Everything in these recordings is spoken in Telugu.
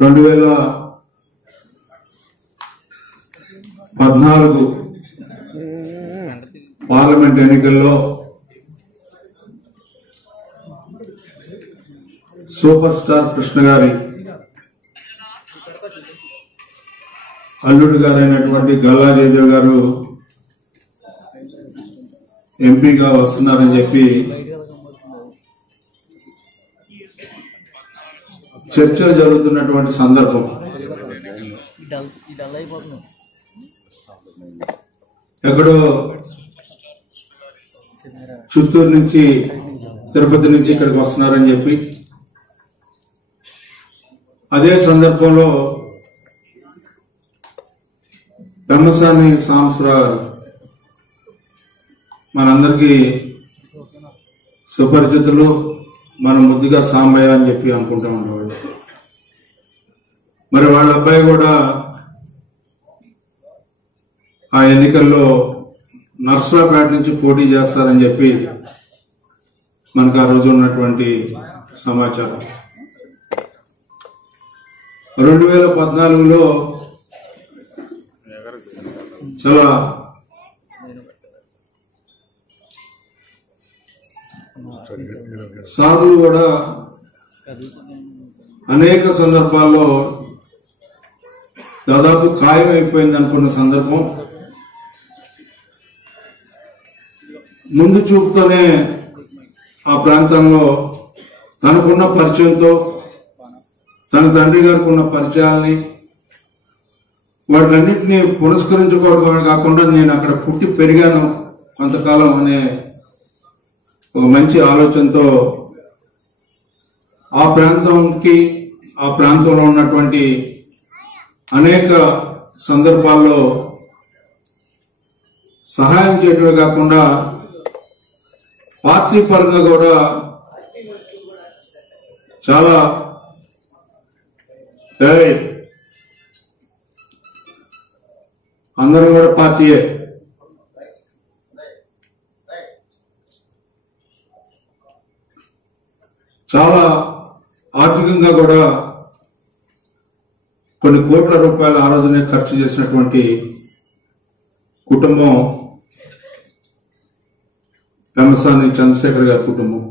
2014 పార్లమెంట్ ఎన్నికల్లో సూపర్ స్టార్ కృష్ణ గారి అల్లుడు గారైనటువంటి గల్లా జయదేవ్ గారు ఎంపీగా వస్తున్నారని చెప్పి చర్చలు జరుగుతున్నటువంటి సందర్భం ఎక్కడో చిత్తూరు నుంచి తిరుపతి నుంచి ఇక్కడికి వస్తున్నారని చెప్పి అదే సందర్భంలో పెమ్మసాని సాంబశివరావు మనందరికీ సుపరిచితులు, మనం ముద్దుగా సాంబయ్య అని చెప్పి అనుకుంటూ ఉండేవాళ్ళు. మరి వాళ్ళ అబ్బాయి కూడా ఆ ఎన్నికల్లో నర్సరావుపేట నుంచి పోటీ చేస్తారని చెప్పి మనకు ఆ రోజు ఉన్నటువంటి సమాచారం. 2014లో చాలా సాధువు కూడా అనేక సందర్భాల్లో దాదాపు ఖాయం అయిపోయింది అనుకున్న సందర్భం ముందు చూపుతోనే ఆ ప్రాంతంలో తనకున్న పరిచయంతో తన తండ్రి గారికి ఉన్న పరిచయాల్ని వాటిలన్నింటినీ పురస్కరించుకోవడం కాకుండా నేను అక్కడ పుట్టి పెరిగాను కొంతకాలం అనే ఒక మంచి ఆలోచనతో ఆ ప్రాంతంకి ఆ ప్రాంతంలో ఉన్నటువంటి అనేక సందర్భాల్లో సహాయం చేయడమే కాకుండా పార్టీ పరంగా కూడా చాలా అందరం కూడా పార్టీయే, చాలా ఆర్థికంగా కూడా కొన్ని కోట్ల రూపాయలు ఆ రోజునే ఖర్చు చేసినటువంటి కుటుంబం పెమ్మసాని చంద్రశేఖర్ గారి కుటుంబం.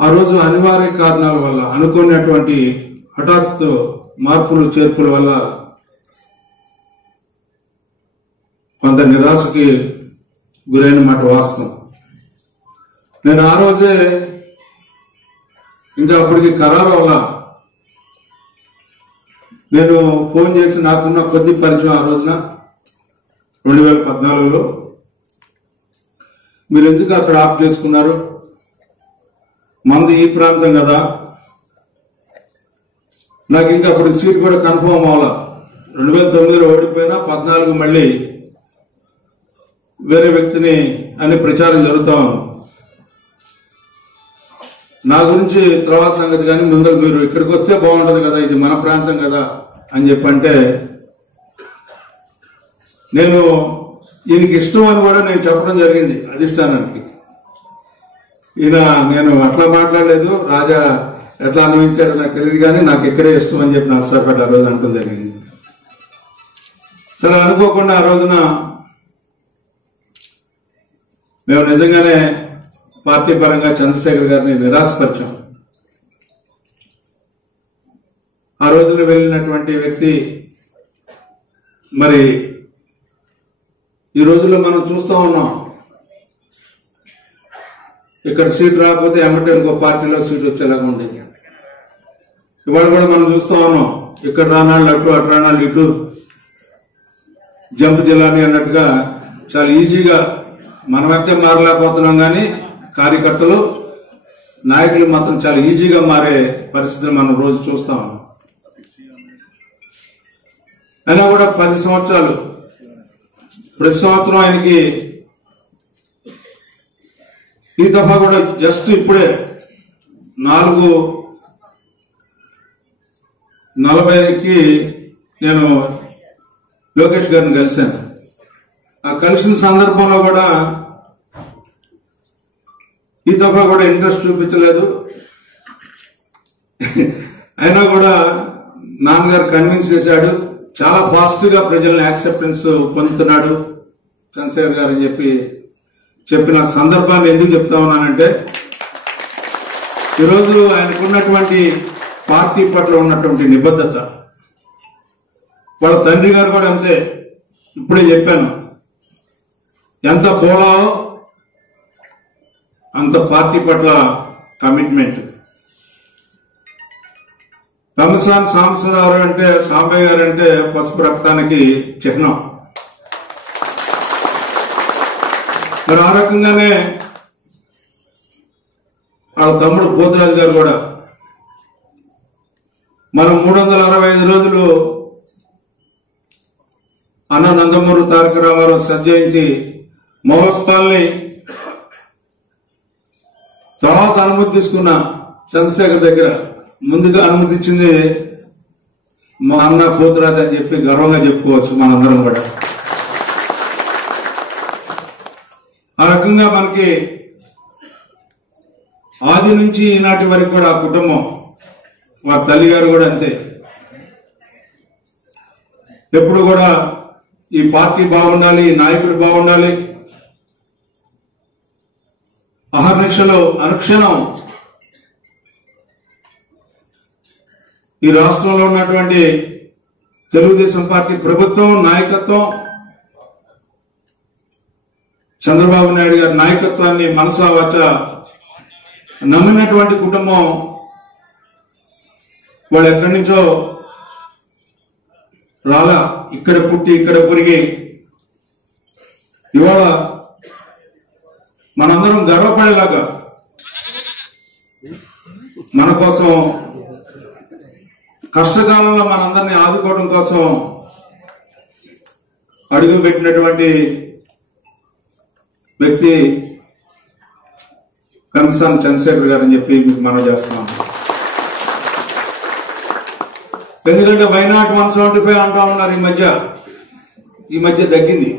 ఆ రోజు అనివార్య కారణాల వల్ల అనుకున్నటువంటి హఠాత్ మార్పులు చేర్పుల వల్ల కొంత నిరాశకి గురైన మాట వాస్తవం. నేను ఆ రోజే ఇంకా అప్పటికి ఖరారు వల్ల నేను ఫోన్ చేసి నాకున్న కొద్ది పరిచయం ఆ రోజున 2014లో మీరు ఎందుకు అక్కడ ఆఫ్ చేసుకున్నారు, మంది ఈ ప్రాంతం కదా, నాకు ఇంకా అప్పుడు సీట్ కూడా కన్ఫర్మ్ అవ్వాలా. 2009లో ఓడిపోయినా 14 మళ్ళీ వేరే వ్యక్తిని అనే ప్రచారం జరుగుతా ఉంది. నా గురించి తర్వాత సంగతి కానీ ముందు మీరు ఇక్కడికి వస్తే బాగుంటది కదా, ఇది మన ప్రాంతం కదా అని చెప్పంటే నేను ఈయనకి ఇష్టం అని కూడా నేను చెప్పడం జరిగింది అధిష్టానానికి. ఈయన నేను అట్లా మాట్లాడలేదు, రాజా ఎట్లా అనుభవించాడో నాకు తెలియదు కానీ నాకు ఇక్కడే ఇష్టం అని చెప్పి నర్సరావుపేట ఆ రోజు అనడం జరిగింది. సరే అనుకోకుండా ఆ రోజున మేము నిజంగానే పార్టీ పరంగా చంద్రశేఖర్ గారిని నిరాశపరిచాం. ఆ రోజున వెళ్ళినటువంటి వ్యక్తి మరి ఈ రోజుల్లో మనం చూస్తా ఉన్నాం, ఇక్కడ సీట్ రాకపోతే ఎమ్మటే ఇంకో పార్టీలో సీట్ వచ్చేలాగా ఉండేది. ఇవాళ కూడా మనం చూస్తా ఉన్నాం, ఇక్కడ రానాళ్ళు అటు, అటు రానాళ్ళు ఇటు, జంప్ జిల్లాని అన్నట్టుగా చాలా ఈజీగా మనమైతే మారలేకపోతున్నాం కానీ కార్యకర్తలు నాయకులు మాత్రం చాలా ఈజీగా మారే పరిస్థితులు మనం రోజు చూస్తా ఉన్నాం. అయినా కూడా 10 సంవత్సరాలు ప్రతి సంవత్సరం ఆయనకి ఈ దఫా కూడా జస్ట్ ఇప్పుడే 4:40కి నేను లోకేష్ గారిని కలిశాను. ఆ కలిసిన సందర్భంలో కూడా ఈ దఫా కూడా ఇంట్రెస్ట్ చూపించలేదు. అయినా కూడా నాన్నగారు కన్విన్స్ చేశాడు, చాలా ఫాస్ట్ గా ప్రజల్ని యాక్సెప్టెన్స్ పొందుతున్నాడు చంద్రశేఖర్ గారు అని చెప్పిన సందర్భాన్ని ఎందుకు చెప్తా ఉన్నానంటే, ఈరోజు ఆయనకున్నటువంటి పార్టీ పట్ల ఉన్నటువంటి నిబద్ధత, వాళ్ళ తండ్రి గారు కూడా అంతే. ఇప్పుడే చెప్పాను, ఎంత పోలావో అంత పార్టీ పట్ల కమిట్మెంట్. తమసాని సాంబశివరావు అంటే, సాంబయ్య గారు అంటే పసుపు రక్తానికి చిహ్నం. మరి ఆ రకంగానే వాళ్ళ తమ్ముడు పోతురాజు గారు కూడా మనం 365 రోజులు అన్న నందమూరి తారక రామారావు సజ్జయించి మహోత్సవాల్ని తర్వాత అనుమతి తీసుకున్న చంద్రశేఖర్ దగ్గర ముందుగా అనుమతి ఇచ్చింది మా అన్న పోతురాజు అని చెప్పి గర్వంగా చెప్పుకోవచ్చు మనందరం కూడా. ఆ రకంగా మనకి ఆది నుంచి ఈనాటి వరకు కూడా ఆ కుటుంబం, వారి తల్లి గారు కూడా అంతే, ఎప్పుడు కూడా ఈ పార్టీ బాగుండాలి, ఈ నాయకుడు బాగుండాలి, అహర్నిశలు అనుక్షణం ఈ రాష్ట్రంలో ఉన్నటువంటి తెలుగుదేశం పార్టీ ప్రభుత్వం నాయకత్వం, చంద్రబాబు నాయుడు గారి నాయకత్వాన్ని మనసా వాచ నమ్మినటువంటి కుటుంబం. వాళ్ళు ఎక్కడి నుంచో రాలా, ఇక్కడ పుట్టి ఇక్కడ పెరిగి ఇవాళ మనందరం గర్వపడేలాగా మన కోసం కష్టకాలంలో మనందరినీ ఆదుకోవడం కోసం అడుగు పెట్టినటువంటి వ్యక్తి కన్సర్న్ చంద్రశేఖర్ గారు అని చెప్పి మీకు మనం చేస్తున్నాం. ఎందుకంటే వైనాట్ 175 అంటా ఉన్నారు. ఈ మధ్య తగ్గింది.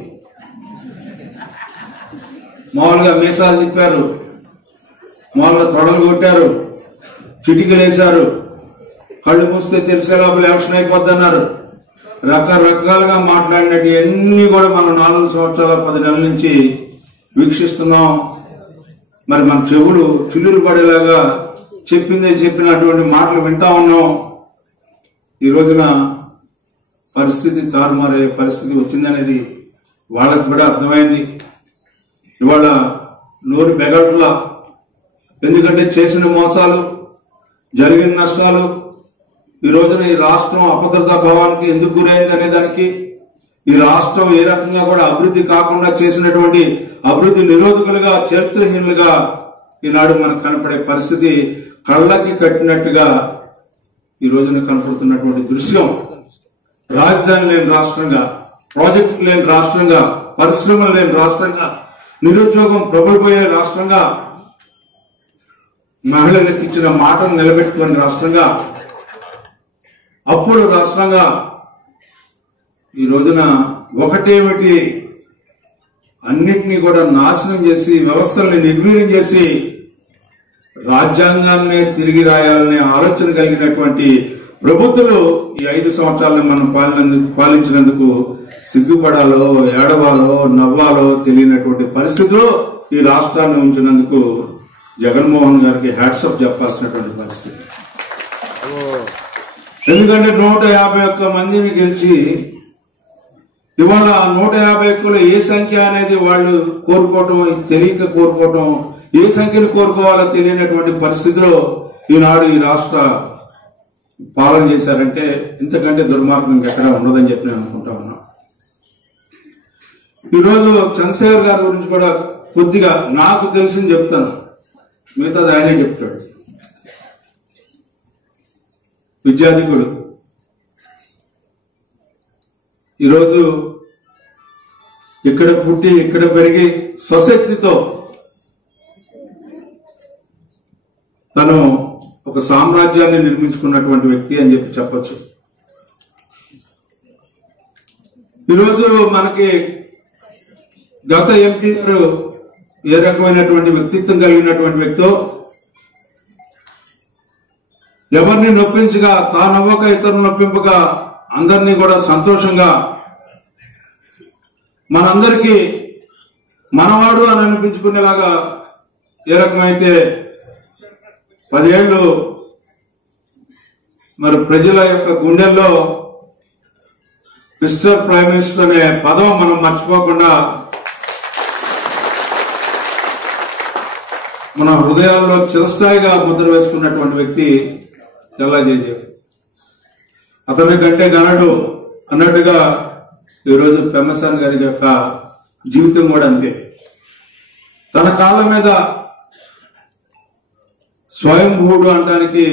మామూలుగా మీసాలు తిప్పారు, మామూలుగా తొడలు కొట్టారు, చిటికలు వేశారు, కళ్ళు మూస్తే తెలిసే లోపల ఎలక్షన్ అయిపోద్దన్నారు, రకరకాలుగా మాట్లాడినట్టు అన్ని కూడా మనం 4 సంవత్సరాల 10 నెలల నుంచి వీక్షిస్తున్నాం. మరి మన చెవులు చిల్లులు పడేలాగా చెప్పినటువంటి మాటలు వింటా ఉన్నాం. ఈ రోజున పరిస్థితి తారుమారే పరిస్థితి వచ్చిందనేది వాళ్ళకు కూడా అర్థమైంది. ఇవాళ నోరు బెగట్లా, ఎందుకంటే చేసిన మోసాలు, జరిగిన నష్టాలు, ఈ రోజున ఈ రాష్ట్రం అభద్రతా భావానికి ఎందుకు గురైంది అనే దానికి, ఈ రాష్ట్రం ఏ రకంగా కూడా అభివృద్ధి కాకుండా చేసినటువంటి అభివృద్ధి నిరోధకులుగా, చరిత్రహీనులుగా ఈనాడు మనకు కనపడే పరిస్థితి కళ్ళకి కట్టినట్టుగా ఈ రోజున కనపడుతున్నటువంటి దృశ్యం. రాజధాని లేని రాష్ట్రంగా, ప్రాజెక్టు లేని రాష్ట్రంగా, పరిశ్రమలు లేని రాష్ట్రంగా, నిరుద్యోగం ప్రబలిపోయే రాష్ట్రంగా, మహిళలకు ఇచ్చిన మాటను నిలబెట్టుకునే రాష్ట్రంగా, అప్పుడు రాష్ట్రంగా ఈ రోజున ఒకటేమిటి అన్నిటినీ కూడా నాశనం చేసి, వ్యవస్థల్ని నిర్వీర్యం చేసి, రాజ్యాంగాన్నే తిరిగి రాయాలనే ఆలోచన కలిగినటువంటి ప్రభుత్వాలు ఈ 5 సంవత్సరాలను మనం పాలించినందుకు సిగ్గుపడాలో, ఏడవాలో, నవ్వాలో తెలియనటువంటి పరిస్థితిలో ఈ రాష్ట్రాన్ని ఉంచినందుకు జగన్మోహన్ గారికి హ్యాట్స్ ఆఫ్ చెప్పాల్సినటువంటి పరిస్థితి. ఎందుకంటే 151 మందిని గెలిచి ఇవాళ 151లో ఏ సంఖ్య అనేది వాళ్ళు కోరుకోవటం, తెలియక కోరుకోవటం, ఏ సంఖ్యను కోరుకోవాలో తెలియనటువంటి పరిస్థితిలో ఈనాడు ఈ రాష్ట్ర పాలన చేశారంటే ఇంతకంటే దుర్మార్గం ఇంకెక్కడా ఉండదని చెప్పి నేను అనుకుంటా ఉన్నా. ఈరోజు చంద్రశేఖర్ గారి గురించి కూడా కొద్దిగా నాకు తెలిసింది చెప్తాను, మిగతాది ఆయనే చెప్తాడు. విద్యాధికుడు, ఈరోజు ఇక్కడ పుట్టి ఇక్కడ పెరిగి స్వశక్తితో తను ఒక సామ్రాజ్యాన్ని నిర్మించుకున్నటువంటి వ్యక్తి అని చెప్పి చెప్పొచ్చు. ఈరోజు మనకి గత ఎంపీ గారు ఏ రకమైనటువంటి వ్యక్తిత్వం కలిగినటువంటి వ్యక్తో, ఎవరిని నొప్పించగా తానవ్వక ఇతరులు నొప్పింపగా అందరినీ కూడా సంతోషంగా మనందరికీ మనవాడు అని అనిపించుకునేలాగా ఏ రకమైతే 10 ఏళ్ళు మరి ప్రజల యొక్క గుండెల్లో మిస్టర్ ప్రైమ్ మినిస్టర్ అనే పదం మనం మర్చిపోకుండా మన హృదయాల్లో చిరస్థాయిగా ముద్ర వేసుకున్నటువంటి వ్యక్తి గల్లా జయదేవ్. అతని కంటే గనడు అన్నట్టుగా ఈరోజు పెమ్మసాని గారి యొక్క జీవితం కూడా అంతే. తన కాళ్ళ మీద స్వయంభూడు అనడానికి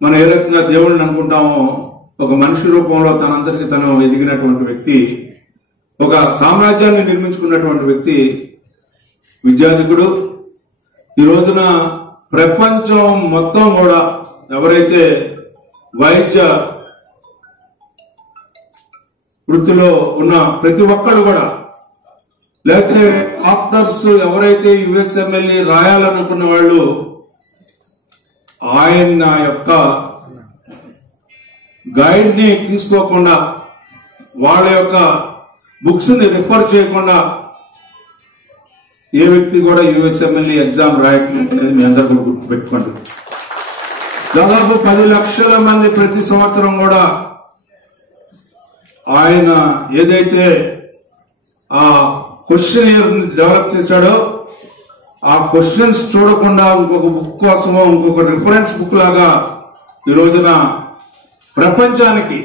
మనం ఏ రకంగా దేవుడిని అనుకుంటామో, ఒక మనిషి రూపంలో తనందరికీ తను ఎదిగినటువంటి వ్యక్తి, ఒక సామ్రాజ్యాన్ని నిర్మించుకున్నటువంటి వ్యక్తి, విద్యాధికుడు. ఈ రోజున ప్రపంచం మొత్తం కూడా ఎవరైతే వైద్య వృత్తిలో ఉన్న ప్రతి ఒక్కరు కూడా, లేకపోతే డాక్టర్స్ ఎవరైతే యుఎస్ఎంఎల్ఈ రాయాలనుకున్న వాళ్ళు ఆయన యొక్క గైడ్ ని తీసుకోకుండా, వాళ్ళ యొక్క బుక్స్ ని రిఫర్ చేయకుండా ఏ వ్యక్తి కూడా యుఎస్ఎంఎల్ఈ ఎగ్జామ్ రాయట్లేదు అనేది మీ అందరూ కూడా గుర్తుపెట్టుకోండి. దాదాపు 10 లక్షల మంది ప్రతి సంవత్సరం కూడా ఆయన ఏదైతే ఆ క్వశ్చన్ డెవలప్ చేశాడో ఆ క్వశ్చన్స్ చూడకుండా ఇంకొక బుక్ కోసమో ఇంకొక రిఫరెన్స్ బుక్ లాగా ఈ రోజున ప్రపంచానికి,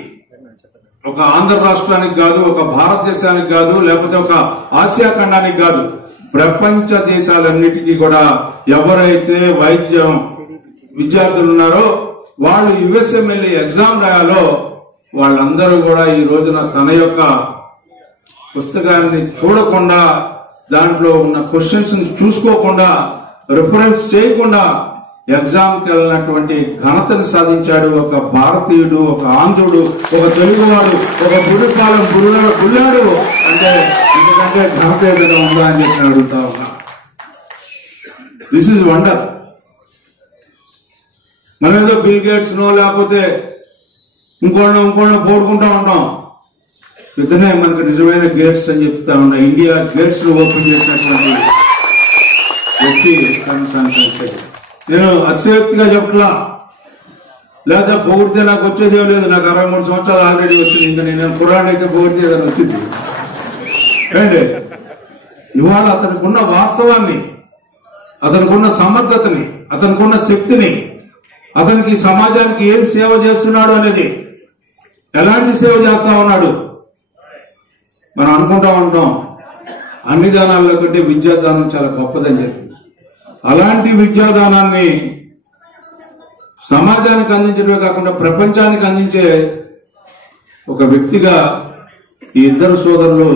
ఒక ఆంధ్ర రాష్ట్రానికి కాదు, ఒక భారతదేశానికి కాదు, లేకపోతే ఒక ఆసియా ఖండానికి కాదు, ప్రపంచ దేశాలన్నిటికీ కూడా ఎవరైతే వైద్యం విద్యార్థులు ఉన్నారో వాళ్ళు యుఎస్ఎంఎల్ఈ ఎగ్జామ్ రాయాలో వాళ్ళందరూ కూడా ఈ రోజున తన యొక్క పుస్తకాన్ని చూడకుండా, దాంట్లో ఉన్న క్వశ్చన్స్ చూసుకోకుండా, రిఫరెన్స్ చేయకుండా ఎగ్జామ్కి వెళ్ళినటువంటి ఘనతను సాధించాడు. ఒక భారతీయుడు, ఒక ఆంధ్రుడు, ఒక తెలుగువాడు, ఒక బుడిపాలెం బుల్లాడు అంటే ఎందుకంటే ఘనత ఏదైనా ఉందా అని చెప్పి అడుగుతా ఉన్నా. This is wonder. మనం ఏదో బిల్ గేట్స్ నో లేకపోతే ఇంకోళ్ళో పోడుకుంటా ఉంటాం. ఇతనే మనకు నిజమైన గేట్స్ అని చెప్తా ఉన్నా. ఇండియా గేట్స్ ఓపెన్ చేసినటువంటి వ్యక్తి పెమ్మసాని చంద్రశేఖర్. నేను అతిశయోక్తిగా చెప్పట్లా, లేదా పొగిడితే నాకు వచ్చేదే లేదు. నాకు 63 సంవత్సరాలు ఆల్రెడీ వచ్చింది. ఇంకా నేను కుర్రాడిని అయితే పొగిడితే ఏదైనా వచ్చింది అంటే ఇవాళ అతనికి ఉన్న వాస్తవాన్ని, అతనికి ఉన్న సమర్థతని, అతనికి ఉన్న శక్తిని, అతనికి సమాజానికి ఏం సేవ చేస్తున్నాడు అనేది, ఎలాంటి సేవ చేస్తా ఉన్నాడు మనం అనుకుంటా ఉంటాం. అన్ని దానాల్లో కంటే విద్యాదానం చాలా గొప్పదని చెప్పి అలాంటి విద్యాదానాన్ని సమాజానికి అందించడమే కాకుండా ప్రపంచానికి అందించే ఒక వ్యక్తిగా ఈ ఇద్దరు సోదరులు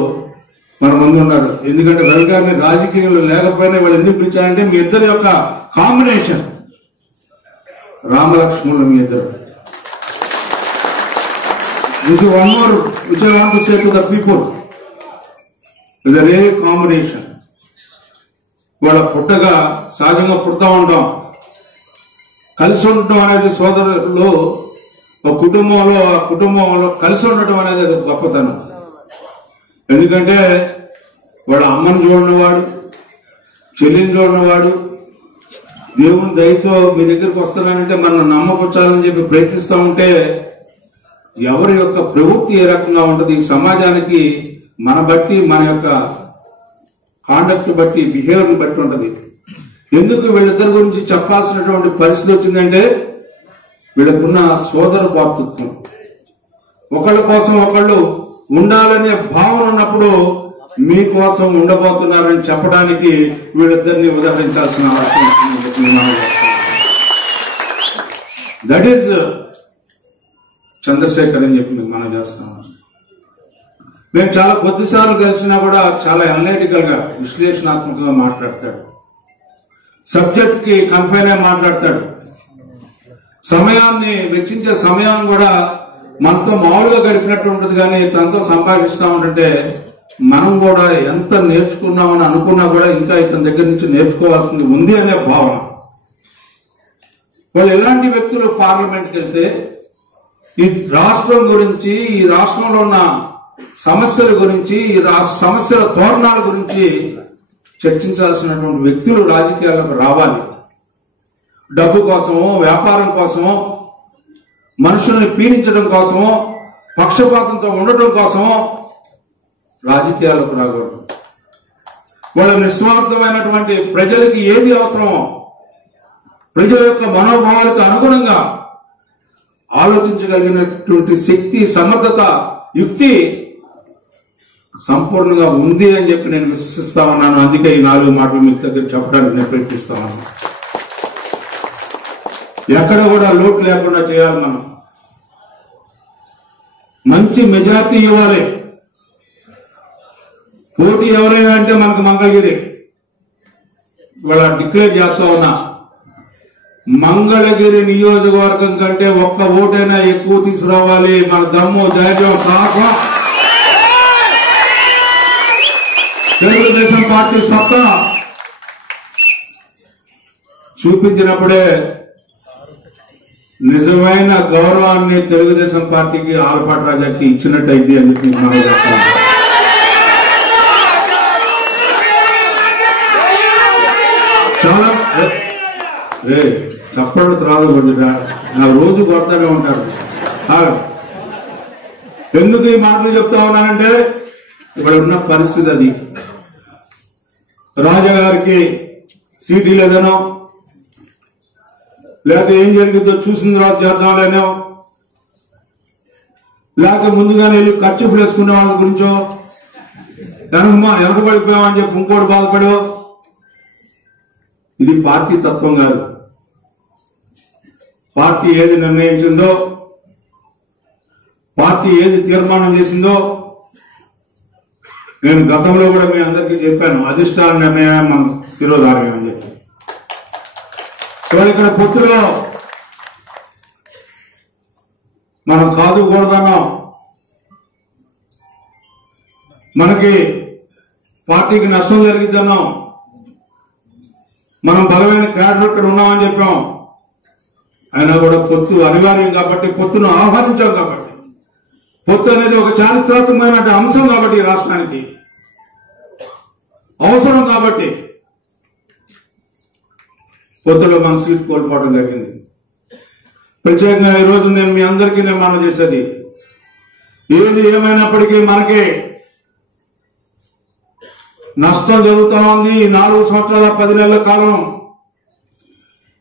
మన ముందు ఉన్నారు. ఎందుకంటే రవి గారిని రాజకీయంలో లేకపోయినా వాళ్ళు ఎందుకు పిలిచారంటే మీ ఇద్దరి యొక్క కాంబినేషన్ రామలక్ష్మణులు మీ ఇద్దరు. This is one more which I want to say to the people. It's a real combination. వాళ్ళ పుట్టగా సహజంగా పుడతా ఉంటాం. కలిసి ఉండటం అనేది సోదరులు ఒక కుటుంబంలో కలిసి ఉండటం అనేది అది గొప్పతనం. ఎందుకంటే వాళ్ళ అమ్మని చూడనివాడు, చెల్లిని చూడనివాడు, దేవుని దయతో మీ దగ్గరికి వస్తున్నానంటే మనం నమ్మకొచ్చాలని చెప్పి ప్రయత్నిస్తూ ఉంటే ఎవరి యొక్క ప్రవృత్తి ఏ రకంగా ఉంటుంది, సమాజానికి మన బట్టి, మన యొక్క కాండక్ట్ బట్టి, బిహేవియర్ బట్టి ఉంటుంది. ఎందుకు వీళ్ళిద్దరి గురించి చెప్పాల్సినటువంటి పరిస్థితి వచ్చిందంటే వీళ్ళకున్న సోదర భాతృత్వం, ఒకళ్ళ కోసం ఒకళ్ళు ఉండాలనే భావన ఉన్నప్పుడు మీకోసం ఉండబోతున్నారని చెప్పడానికి వీళ్ళిద్దరిని ఉదాహరించాల్సిన అవసరం ఉంది. దట్ ఈజ్ చంద్రశేఖర్ అని చెప్పి మనం చేస్తాం. మేము చాలా కొద్దిసార్లు కలిసినా కూడా చాలా అనలిటికల్ గా, విశ్లేషణాత్మకంగా మాట్లాడతాడు. సబ్జెక్ట్ కి కన్ఫైన్ అయి మాట్లాడతాడు. సమయాన్ని వెచ్చించే సమయాన్ని కూడా మనతో మామూలుగా గడిపినట్టు ఉంటుంది. కానీ తనతో సంభాషిస్తా ఉంటుంటే మనం కూడా ఎంత నేర్చుకున్నామని అనుకున్నా కూడా ఇంకా ఇతని దగ్గర నుంచి నేర్చుకోవాల్సింది ఉంది అనే భావన. వాళ్ళు ఎలాంటి వ్యక్తులు పార్లమెంట్కి వెళ్తే ఈ రాష్ట్రం గురించి, ఈ రాష్ట్రంలో ఉన్న సమస్యల గురించి, ఈ సమస్యల తోరణాల గురించి చర్చించాల్సినటువంటి వ్యక్తులు రాజకీయాలకు రావాలి. డబ్బు కోసమో, వ్యాపారం కోసమో, మనుషుల్ని పీడించడం కోసమో, పక్షపాతంతో ఉండటం కోసమో రాజకీయాలకు రాకూడదు. వాళ్ళ నిస్వార్థమైనటువంటి ప్రజలకి ఏది అవసరమో, ప్రజల యొక్క మనోభావాలకు అనుగుణంగా ఆలోచించగలిగినటువంటి శక్తి, సమర్థత, యుక్తి సంపూర్ణంగా ఉంది అని చెప్పి నేను విశ్వసిస్తా ఉన్నాను. అందుకే ఈ 4 మాటలు మీకు దగ్గర చెప్పడానికి నేను ప్రయత్నిస్తా ఉన్నాను. ఎక్కడ కూడా లోటు లేకుండా చేయాలి. మనం మంచి మెజార్టీ ఇవ్వాలి. పోటీ ఎవరైనా అంటే మనకు మంగళగిరి. ఇవాళ డిక్లేర్ చేస్తా ఉన్నా, మంగళగిరి నియోజకవర్గం కంటే ఒక్క ఓటైనా ఎక్కువ తీసుకురావాలి. మన దమ్ము, ధైర్యం, సాహసం, తెలుగుదేశం పార్టీ సత్తా చూపించినప్పుడే నిజమైన గౌరవాన్ని తెలుగుదేశం పార్టీకి, ఆలపాటి రాజాకి ఇచ్చినట్టయితే అని చెప్పి మనం చేస్తాం. చాలా చప్పట్లు రాదు, నా రోజు కొడతానే ఉంటారు. ఎందుకు ఈ మాటలు చెప్తా ఉన్నానంటే ఇక్కడ ఉన్న పరిస్థితి అది. రాజా గారికి సీటీ లేదనో, లేకపోతే ఏం జరిగిందో చూసిన తర్వాత చేద్దాంలేనో, లేకపోతే ముందుగానే వెళ్ళి ఖర్చు వేసుకునే వాళ్ళ గురించో, వెనకబడిపోయామని చెప్పి ఇంకోటి బాధపడో, ఇది పార్టీ తత్వం కాదు. పార్టీ ఏది నిర్ణయించిందో, పార్టీ ఏది తీర్మానం చేసిందో, నేను గతంలో కూడా మీ అందరికీ చెప్పాను, అధిష్టాన నిర్ణయం మన శిరోధార్యం అని చెప్పి. ఇక్కడ పొత్తులో మనం కాదు కూడదన్నాం. మనకి పార్టీకి నష్టం జరిగిద్దన్నాం. మనం బలమైన క్యాడర్ ఇక్కడ ఉన్నామని చెప్పాం. అయినా కూడా పొత్తు అనివార్యం కాబట్టి, పొత్తును ఆహ్వానించాం కాబట్టి, పొత్తు అనేది ఒక చారిత్రాత్మకమైన అంశం కాబట్టి, ఈ రాష్ట్రానికి అవసరం కాబట్టి పొత్తులో మన సీట్ కోల్పోవడం జరిగింది. ప్రత్యేకంగా ఈరోజు నేను మీ అందరికీ నిర్మాణం చేసేది, ఏది ఏమైనప్పటికీ మనకి నష్టం జరుగుతా ఉంది. ఈ 4 సంవత్సరాల 10 నెలల కాలం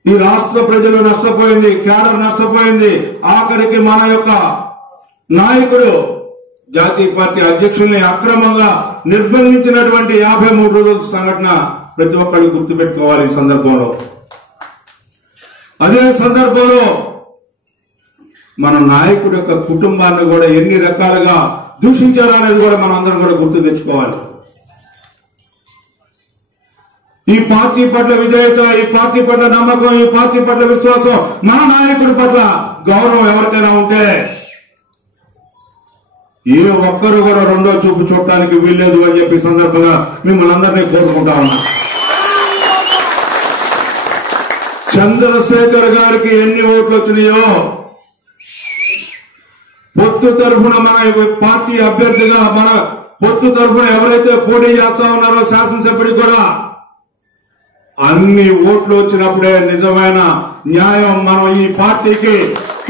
ఈ రాష్ట్ర ప్రజలు నష్టపోయింది, క్యాడర్ నష్టపోయింది. ఆఖరికి మన యొక్క నాయకుడు, జాతీయ పార్టీ అధ్యక్షుల్ని అక్రమంగా నిర్బంధించినటువంటి 53 రోజుల సంఘటన ప్రతి ఒక్కళ్ళు గుర్తుపెట్టుకోవాలి ఈ సందర్భంలో. అదే సందర్భంలో మన నాయకుడి యొక్క కుటుంబాన్ని కూడా ఎన్ని రకాలుగా దూషించారనేది కూడా మనం అందరం కూడా గుర్తు తెచ్చుకోవాలి. ఈ పార్టీ పట్ల విధేయత, ఈ పార్టీ పట్ల నమ్మకం, ఈ పార్టీ పట్ల విశ్వాసం, మన నాయకుడి పట్ల గౌరవం ఎవరికైనా ఉంటే ఏ ఒక్కరు కూడా రెండో చూపు చూడటానికి వీల్లేదు అని చెప్పి సందర్భంగా మిమ్మల్ని అందరినీ కోరుకుంటా ఉన్నా. చంద్రశేఖర్ గారికి ఎన్ని ఓట్లు వచ్చినాయో, పొత్తు తరఫున మన పార్టీ అభ్యర్థిగా మన పొత్తు తరఫున ఎవరైతే పోటీ చేస్తా ఉన్నారో శాసనసభ్యుడికి కూడా అన్ని ఓట్లు వచ్చినప్పుడే నిజమైన న్యాయం, మనం ఈ పార్టీకి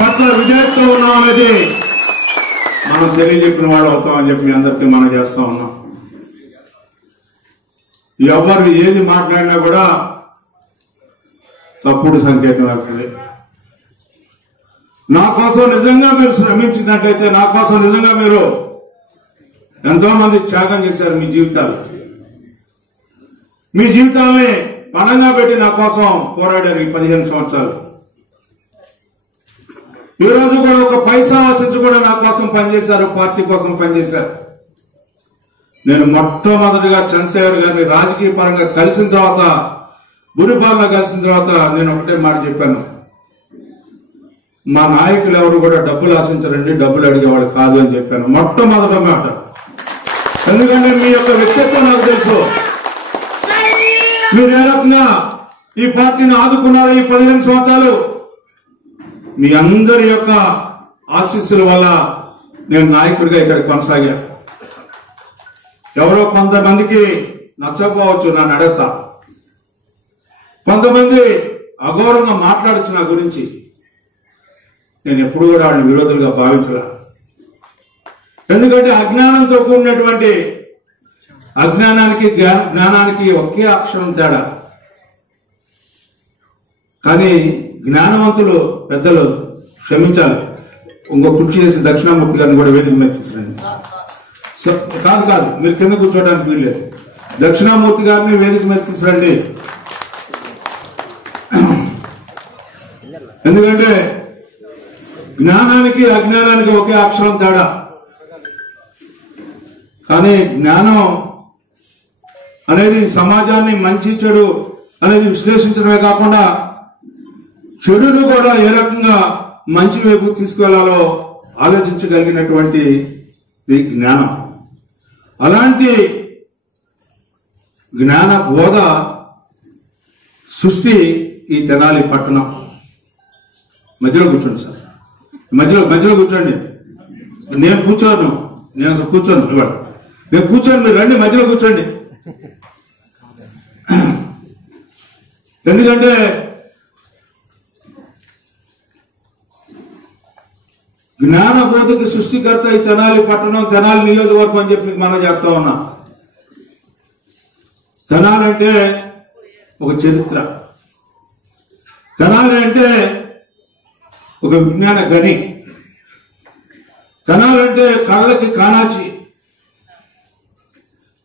పట్ల విధేయతతో ఉన్నాం అనేది మనం తెలియజెప్పిన వాళ్ళు అవుతామని చెప్పి మీ అందరికీ మనం చేస్తా ఉన్నాం. ఎవరు ఏది మాట్లాడినా కూడా తప్పుడు సంకేతం అవుతుంది. నా కోసం నిజంగా మీరు శ్రమించినట్లయితే, నా కోసం నిజంగా మీరు ఎంతో మంది త్యాగం చేశారు. మీ జీవితాన్ని పణంగా పెట్టి నా కోసం పోరాడారు ఈ 15 సంవత్సరాలు. ఈ రోజు కూడా ఒక పైసా ఆశించి కూడా నా కోసం పనిచేశారు, పార్టీ కోసం పనిచేశారు. నేను మొట్టమొదటిగా చంద్రశేఖర్ గారిని రాజకీయ పరంగా కలిసిన తర్వాత, గురిపాలన కలిసిన తర్వాత నేను ఒకటే మాట చెప్పాను, మా నాయకులు ఎవరు కూడా డబ్బులు ఆశించారండి, డబ్బులు అడిగేవాడు కాదు అని చెప్పాను మొట్టమొదటి మాట. ఎందుకంటే మీ యొక్క వ్యక్తిత్వం నాకు తెలుసు. మీరు ఏ రకంగా ఈ పార్టీని ఆదుకున్నారు ఈ 15 సంవత్సరాలు, మీ అందరి యొక్క ఆశీస్సుల వల్ల నేను నాయకుడిగా ఇక్కడ కొనసాగా. ఎవరో కొంతమందికి నచ్చకపోవచ్చు నా నడత, కొంతమంది అఘోరంగా మాట్లాడచ్చు నా గురించి. నేను ఎప్పుడు కూడా వాళ్ళని విరోధులుగా భావించలా. ఎందుకంటే అజ్ఞానంతో కూడినటువంటి అజ్ఞానానికి జ్ఞానానికి ఒకే అక్షరం తేడా. కానీ జ్ఞానవంతులు పెద్దలు క్షమించాలి. ఇంకో కుర్చీ చేసి దక్షిణామూర్తి గారిని కూడా వేదిక మీద తీసుకురండి. కాదు, మీరు కింద కూర్చోవడానికి వీల్లేదు. దక్షిణామూర్తి గారిని వేదిక మీద తీసుకురండి. ఎందుకంటే జ్ఞానానికి అజ్ఞానానికి ఒకే అక్షరం తేడా. కానీ జ్ఞానం అనేది సమాజాన్ని మంచి చెడు అనేది విశ్లేషించడమే కాకుండా చెడును కూడా ఏ రకంగా మంచి వైపు తీసుకెళ్లాలో ఆలోచించగలిగినటువంటి జ్ఞానం. అలాంటి జ్ఞాన బోధ సృష్టి ఈ తెనాలి పట్టణం. మధ్యలో కూర్చోండి సార్, మధ్యలో కూర్చోండి. నేను కూర్చోను, నేను అసలు కూర్చోను. ఇవాళ నేను కూర్చోండి, మీరు రండి, మధ్యలో కూర్చోండి. ఎందుకంటే జ్ఞాన బోధకి సృష్టికర్త ఈ తెనాలి పట్టణం, తెనాలి నియోజకవర్గం అని చెప్పి మనం చేస్తా ఉన్నా. తెనాలి అంటే ఒక చరిత్ర, తెనాలి అంటే ఒక విజ్ఞాన గని, తెనాలంటే కళ్ళకి కానాచి,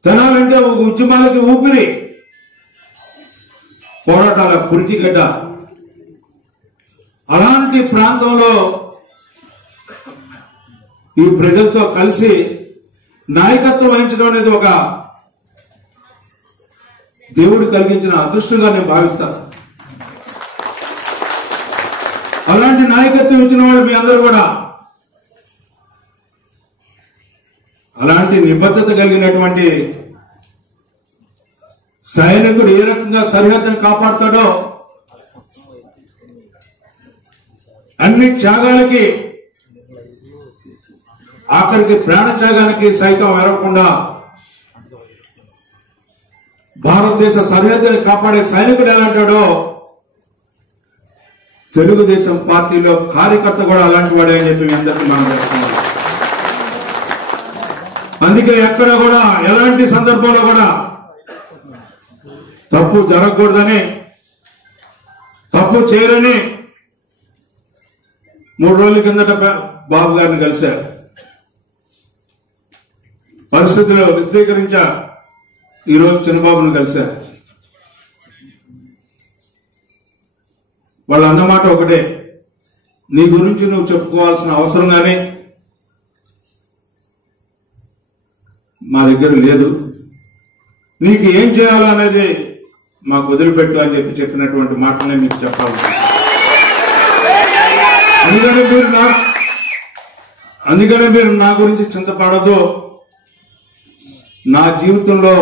తెనాలంటే ఒక ఉద్యమాలకి ఊపిరి, పోరాటాల పురిటిగడ్డ. అలాంటి ప్రాంతంలో ఈ ప్రజలతో కలిసి నాయకత్వం వహించడం అనేది ఒక దేవుడు కలిగించిన అదృష్టంగా నేను భావిస్తాను. అలాంటి నాయకత్వం ఇచ్చిన వాళ్ళు మీ అందరూ కూడా అలాంటి నిబద్ధత కలిగినటువంటి సైనికుడు ఏ రకంగా సరిహద్దును కాపాడుతాడో, అన్ని త్యాగాలకి ఆఖరికి ప్రాణత్యాగానికి సైతం వెరవకుండా భారతదేశ సరిహద్దుని కాపాడే సైనికుడు ఎలాంటాడో తెలుగుదేశం పార్టీలో కార్యకర్త కూడా అలాంటి వాడే అని చెప్పి మీ అందరికీ మనం చేస్తున్నాం. అందుకే ఎక్కడ కూడా ఎలాంటి సందర్భంలో కూడా తప్పు జరగకూడదని, తప్పు చేయరని 3 రోజుల కిందట బాబు గారిని కలిశారు. పరిస్థితులు విశదీకరించా. ఈరోజు చిన్నబాబును కలిశారు. వాళ్ళు అన్నమాట ఒకటే, నీ గురించి నువ్వు చెప్పుకోవాల్సిన అవసరం కానీ మా దగ్గర లేదు, నీకు ఏం చేయాలో అనేది మాకు వదిలిపెట్టు అని చెప్పినటువంటి మాటనే మీకు చెప్పాలి. అందుకనే మీరు నా గురించి చింతపడద్దు. నా జీవితంలో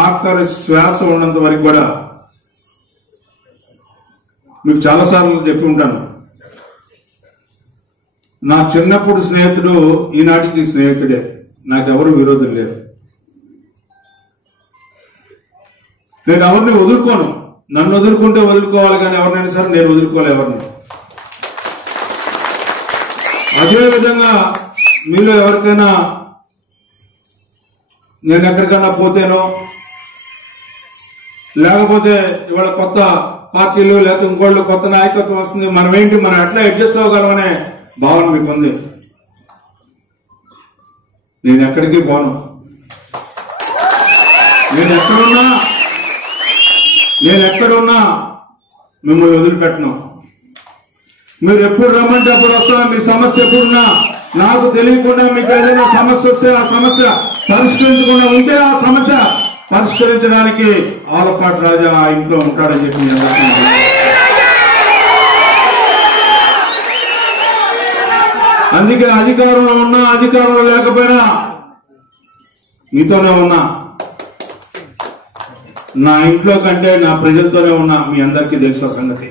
ఆఖరి శ్వాస ఉన్నంత వరకు కూడా మీకు చాలాసార్లు చెప్పి ఉంటాను, నా చిన్నప్పుడు స్నేహితుడు ఈనాటికి స్నేహితుడే, నాకెవరు విరోధం లేరు. నేను ఎవరిని వదులుకోను. నన్ను వదులుకుంటే వదులుకోవాలి, కానీ ఎవరినైనా సరే నేను వదులుకోలే ఎవరిని. అదేవిధంగా మీలో ఎవరికైనా నేను ఎక్కడికైనా పోతేనో, లేకపోతే ఇవాళ కొత్త పార్టీలు లేకపోతే ఇంకోళ్ళు కొత్త నాయకత్వం వస్తుంది, మనం ఏంటి, మనం ఎట్లా అడ్జస్ట్ అవ్వగలమనే భావన మీకు ఉంది. నేను ఎక్కడికి పోను. నేను ఎక్కడున్నా మిమ్మల్ని వదిలిపెట్టను. మీరు ఎప్పుడు రమ్మంటే అప్పుడు వస్తా. మీ సమస్య ఎప్పుడున్నా నాకు తెలియకుండా మీకు ఏదైనా సమస్య వస్తే ఆ సమస్య పరిష్కరించకుండా ఉంటే ఆ సమస్య పరిష్కరించడానికి ఆలపాటి రాజా ఆ ఇంట్లో ఉంటాడని చెప్పి అందుకే అధికారంలో ఉన్నా అధికారంలో లేకపోయినా మీతోనే ఉన్నా, నా ఇంట్లో కంటే నా ప్రజలతోనే ఉన్నా. మీ అందరికీ తెలిసిన సంగతి.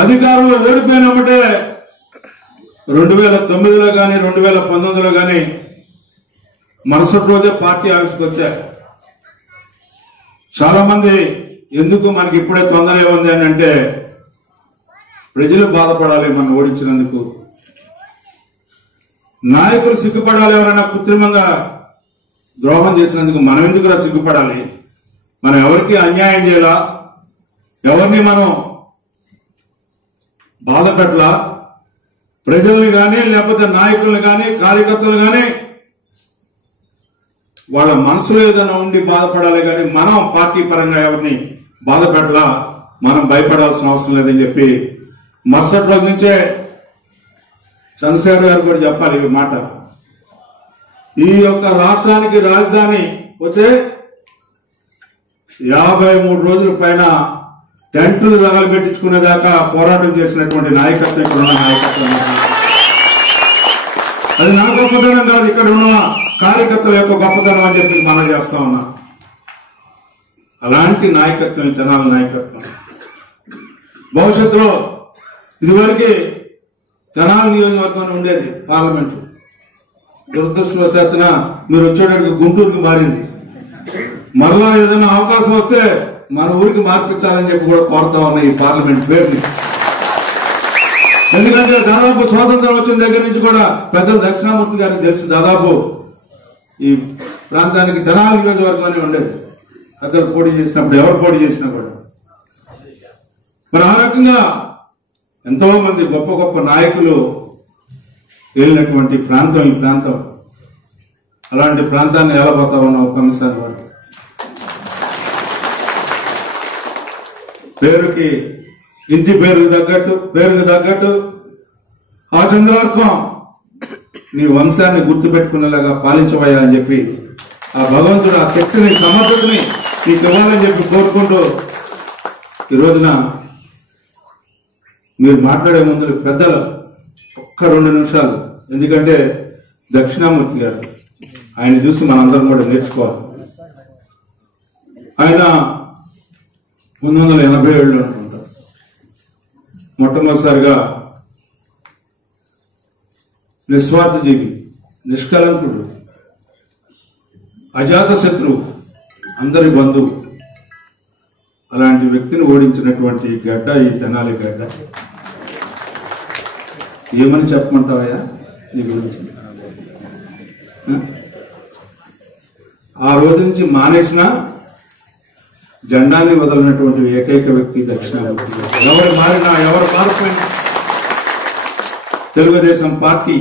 అధికారంలో ఓడిపోయినప్పుడే 2009లో కానీ 2019లో కానీ మరుసటి రోజే పార్టీ ఆఫీస్కి వచ్చారు. చాలా మంది ఎందుకు మనకి ఇప్పుడే తొందర ఏముంది అని అంటే, ప్రజలు బాధపడాలి మనం ఓడించినందుకు, నాయకులు సిగ్గుపడాలి, ఎవరైనా కృత్రిమంగా ద్రోహం చేసినందుకు మనం ఎందుకురా సిగ్గుపడాలి, మనం ఎవరికి అన్యాయం చేయాలా, ఎవరిని మనం బాధ పెట్టలా, ప్రజల్ని కానీ లేకపోతే నాయకుల్ని కానీ కార్యకర్తలు కానీ వాళ్ళ మనసులో ఏదైనా ఉండి బాధపడాలి, కానీ మనం పార్టీ పరంగా ఎవరిని బాధ పెట్టలా, మనం భయపడాల్సిన అవసరం లేదని చెప్పి మరుసటి రోజు నుంచే చంద్రశేఖర్ గారు కూడా చెప్పాలి ఈ మాట. ఈ యొక్క రాష్ట్రానికి రాజధాని వచ్చే 53 రోజుల పైన టెంట్లు తగలబెట్టించుకునేదాకా పోరాటం చేసినటువంటి నాయకత్వం ఇక్కడ ఉన్న నాయకత్వం. అది నా గొప్పతనం కాదు, ఇక్కడ ఉన్న కార్యకర్తల యొక్క గొప్పతనం అని చెప్పి మనం చేస్తా ఉన్నా. అలాంటి నాయకత్వం జనాల నాయకత్వం. భవిష్యత్తులో ఇదివరకు జనాల నియోజకవర్గం ఉండేది పార్లమెంటు, దురదృష్టవశాత్తున మీరు వచ్చేటప్పుడు గుంటూరుకి మారింది. మరలా ఏదైనా అవకాశం వస్తే మన ఊరికి మార్పించాలని చెప్పి కూడా కోరుతా ఉన్నాయి ఈ పార్లమెంట్ పేరుని. ఎందుకంటే దాదాపు స్వాతంత్రం వచ్చిన దగ్గర నుంచి కూడా పెద్దలు దక్షిణామూర్తి గారికి తెలుసు, దాదాపు ఈ ప్రాంతానికి జనాల నియోజకవర్గం అని ఉండేది. పెద్దలు పోటీ చేసినప్పుడు ఎవరు పోటీ చేసినా కూడా మరి ఆ రకంగా ఎంతో మంది గొప్ప గొప్ప నాయకులు వెళ్ళినటువంటి ప్రాంతం ఈ ప్రాంతం. అలాంటి ప్రాంతాన్ని ఏలబోతా ఉన్న ఒక అంశాన్ని వాడు పేరుకి ఇంటి పేరుకు తగ్గట్టు ఆ చంద్రార్కం నీ వంశాన్ని గుర్తుపెట్టుకునేలాగా పాలించవయ్యా అని చెప్పి ఆ భగవంతుడు ఆ శక్తిని సమర్థతని నీకు ఇవ్వాలని చెప్పి కోరుకుంటూ ఈ రోజున మీరు మాట్లాడే ముందు పెద్దలు ఒక్క 2 నిమిషాలు, ఎందుకంటే దక్షిణామూర్తి గారు ఆయన చూసి మనందరం కూడా నేర్చుకోవాలి. ఆయన 1987 అనుకుంటా మొట్టమొదటిసారిగా నిస్వార్థ జీవి, నిష్కలంకుడు, అజాత శత్రువు, అందరి బంధువు, అలాంటి వ్యక్తిని ఓడించినటువంటి గడ్డ ఈ తెనాలి గడ్డ. ఏమని చెప్పమంటావయ్యా నీ గురించి? ఆ రోజు నుంచి మానేసిన జెండాన్ని వదలనటువంటి ఏకైక వ్యక్తి దక్షిణామూర్తి. ఎవరు మారినా ఎవరు మారిపోయినా తెలుగుదేశం పార్టీ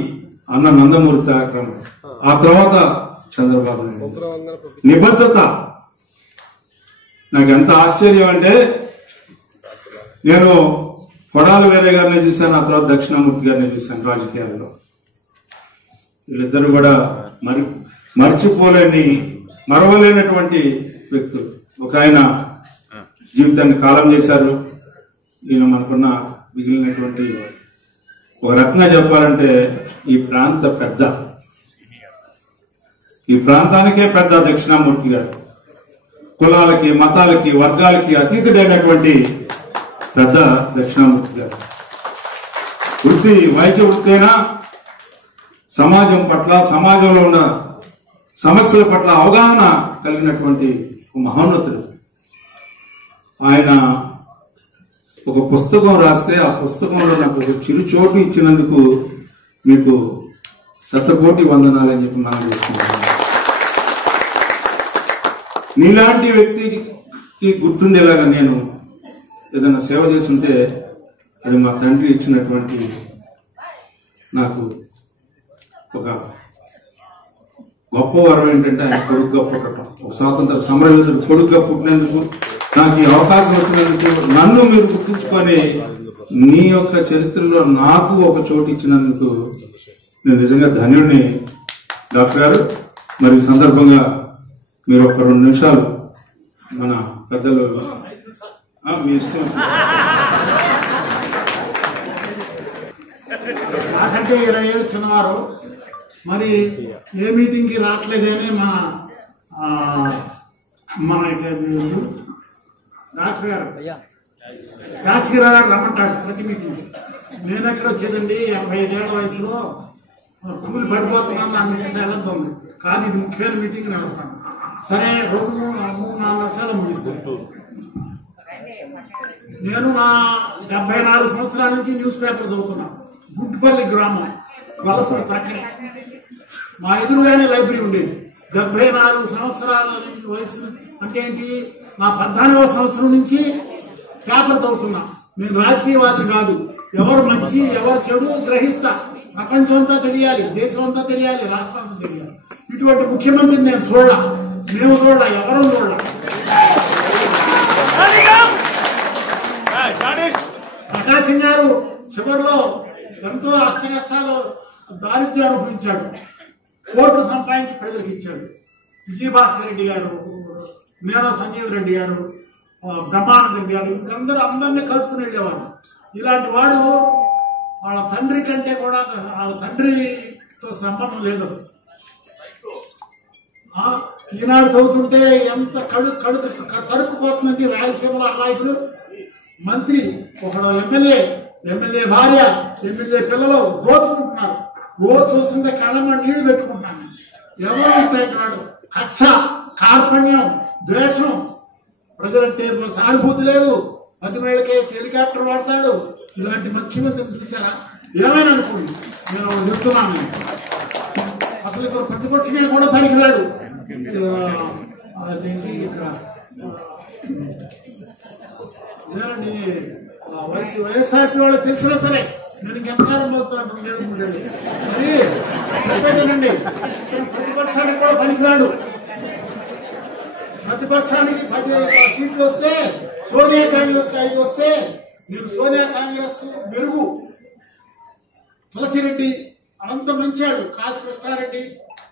అన్న నందమూరి తారక రామారావు, ఆ తర్వాత చంద్రబాబు నాయుడు నిబద్ధత. నాకు ఎంత ఆశ్చర్యం అంటే, నేను కొడాలి వేరే గారిని చూశాను, ఆ తర్వాత దక్షిణామూర్తి గారిని చూశాను రాజకీయాల్లో. వీళ్ళిద్దరూ కూడా మరవలేనటువంటి వ్యక్తులు. ఒక ఆయన జీవితాన్ని కాలం చేశారు, ఈయన మనకున్న మిగిలినటువంటి ఒక రకంగా చెప్పాలంటే ఈ ప్రాంత పెద్ద, ఈ ప్రాంతానికే పెద్ద దక్షిణామూర్తి గారు. కులాలకి మతాలకి వర్గాలకి అతీతుడైనటువంటి పెద్ద దక్షిణామూర్తి గారు. వృత్తి వైద్య వృత్తైనా సమాజం పట్ల, సమాజంలో ఉన్న సమస్యల పట్ల అవగాహన కలిగినటువంటి మహోన్నతుడు. ఆయన ఒక పుస్తకం రాస్తే ఆ పుస్తకంలో నాకు ఒక చిరు చోటు ఇచ్చినందుకు మీకు శతకోటి వందనాలని చెప్పి మనం చేసుకుంటాం. నీలాంటి వ్యక్తికి గుర్తుండేలాగా నేను ఏదైనా సేవ చేస్తుంటే అది మా తండ్రి ఇచ్చినటువంటి నాకు ఒక గొప్ప వరం ఏంటంటే ఆయన కొడుకుగా పుట్టడం. ఒక స్వాతంత్ర సమరయోధుడు కొడుకుగా పుట్టినందుకు, నాకు ఈ అవకాశం వచ్చినందుకు, నన్ను మీరు గుర్తుంచుకొని నీ యొక్క చరిత్రలో నాకు ఒక చోటు ఇచ్చినందుకు నేను నిజంగా ధన్యుడిని. డాక్టర్ గారు, మరి ఈ సందర్భంగా మీరు ఒక 2 నిమిషాలు మన పెద్దలు మీ ఇష్టం నాకంటే 20 ఏళ్ళు చిన్నవారు, మరి ఏ మీటింగ్కి రావట్లేదని మన డాక్టర్ గారు రాజకీయ రమ్మంటాడు ప్రతి మీటింగ్. నేను ఎక్కడ వచ్చేదండి 85 ఏళ్ల వయసులో కూలి పడిపోతున్నాను, నా మిస్సెస్ వెళ్ళొద్దు. కానీ ఇది ముఖ్యమైన మీటింగ్ నడుస్తాను. సరే 2-3-4 నిమిషాలు ముగిస్తాను. నేను నా 74 సంవత్సరాల నుంచి న్యూస్ పేపర్ చదువుతున్నాను. గుడ్పల్లి గ్రామం వలసపూడి ప్రక్కనే మా ఎదురుగానే లైబ్రరీ ఉండేది. 74 సంవత్సరాల వయసు అంటే ఏంటి, నా 14వ సంవత్సరం నుంచి పేపర్ చదువుతున్నా. నేను రాజకీయవాది కాదు. ఎవరు మంచి ఎవరు చెడు గ్రహిస్తా. ప్రపంచం అంతా తెలియాలి, దేశం అంతా తెలియాలి, రాష్ట్రం అంతా తెలియాలి. ఇటువంటి ముఖ్యమంత్రిని నేను చూడాల, మేము చూడాల, ఎవరు చూడాల. ప్రకాశం గారు చివరిలో ఎంతో అష్టకష్టాలు దారిద్ర్యం అనుభవించాడు. కోట్లు సంపాదించి ప్రజలకు ఇచ్చాడు. విజయభాస్కర్ రెడ్డి గారు, మేనా సంజీవ్ రెడ్డి గారు, బ్రహ్మానంద రెడ్డి గారు, అందరినీ కలుపుకుని వెళ్ళేవారు. ఇలాంటి వాడు వాళ్ళ తండ్రి కంటే కూడా వాళ్ళ తండ్రితో సంబంధం లేదు అసలు. ఈనాడు చదువుతుంటే ఎంత కడుక్కుపోతుందండి. రాయలసీమలో నాయకులు, మంత్రి, ఒకడు ఎమ్మెల్యే భార్య, ఎమ్మెల్యే పిల్లలు దోచుకుంటున్నారు. రోజు చూస్తుంటే కళ్ళమ్మ నీళ్లు పెట్టుకుంటున్నాను. ఎవరు ఉంటాడు? కక్ష, కార్పణ్యం, ద్వేషం, ప్రజలంటే సానుభూతి లేదు. 10 వేలకే హెలికాప్టర్ వాడతాడు. ఇలాంటి ముఖ్యమంత్రిని చూసారా? ఏమైనా అనుకోండి, నేను చెప్తున్నాను. అసలు ఇక్కడ ప్రతిపక్షమే కూడా పనికిరాడు. అదేంటి లేదండి, వైఎస్ఆర్పీ వాళ్ళకి తెలిసినా సరే నేను ఇంకెంతకాలం పోతున్నాను. మరి చెప్పేదేనండి, ప్రతిపక్షానికి కూడా పనికిరాడు. ప్రతిపక్షానికి 10 సీట్లు వస్తే, సోనియా కాంగ్రెస్ 5 వస్తే, నేను సోనియా కాంగ్రెస్ మెరుగు. తులసిరెడ్డి అనంత మంచాడు, కాశీ కృష్ణారెడ్డి,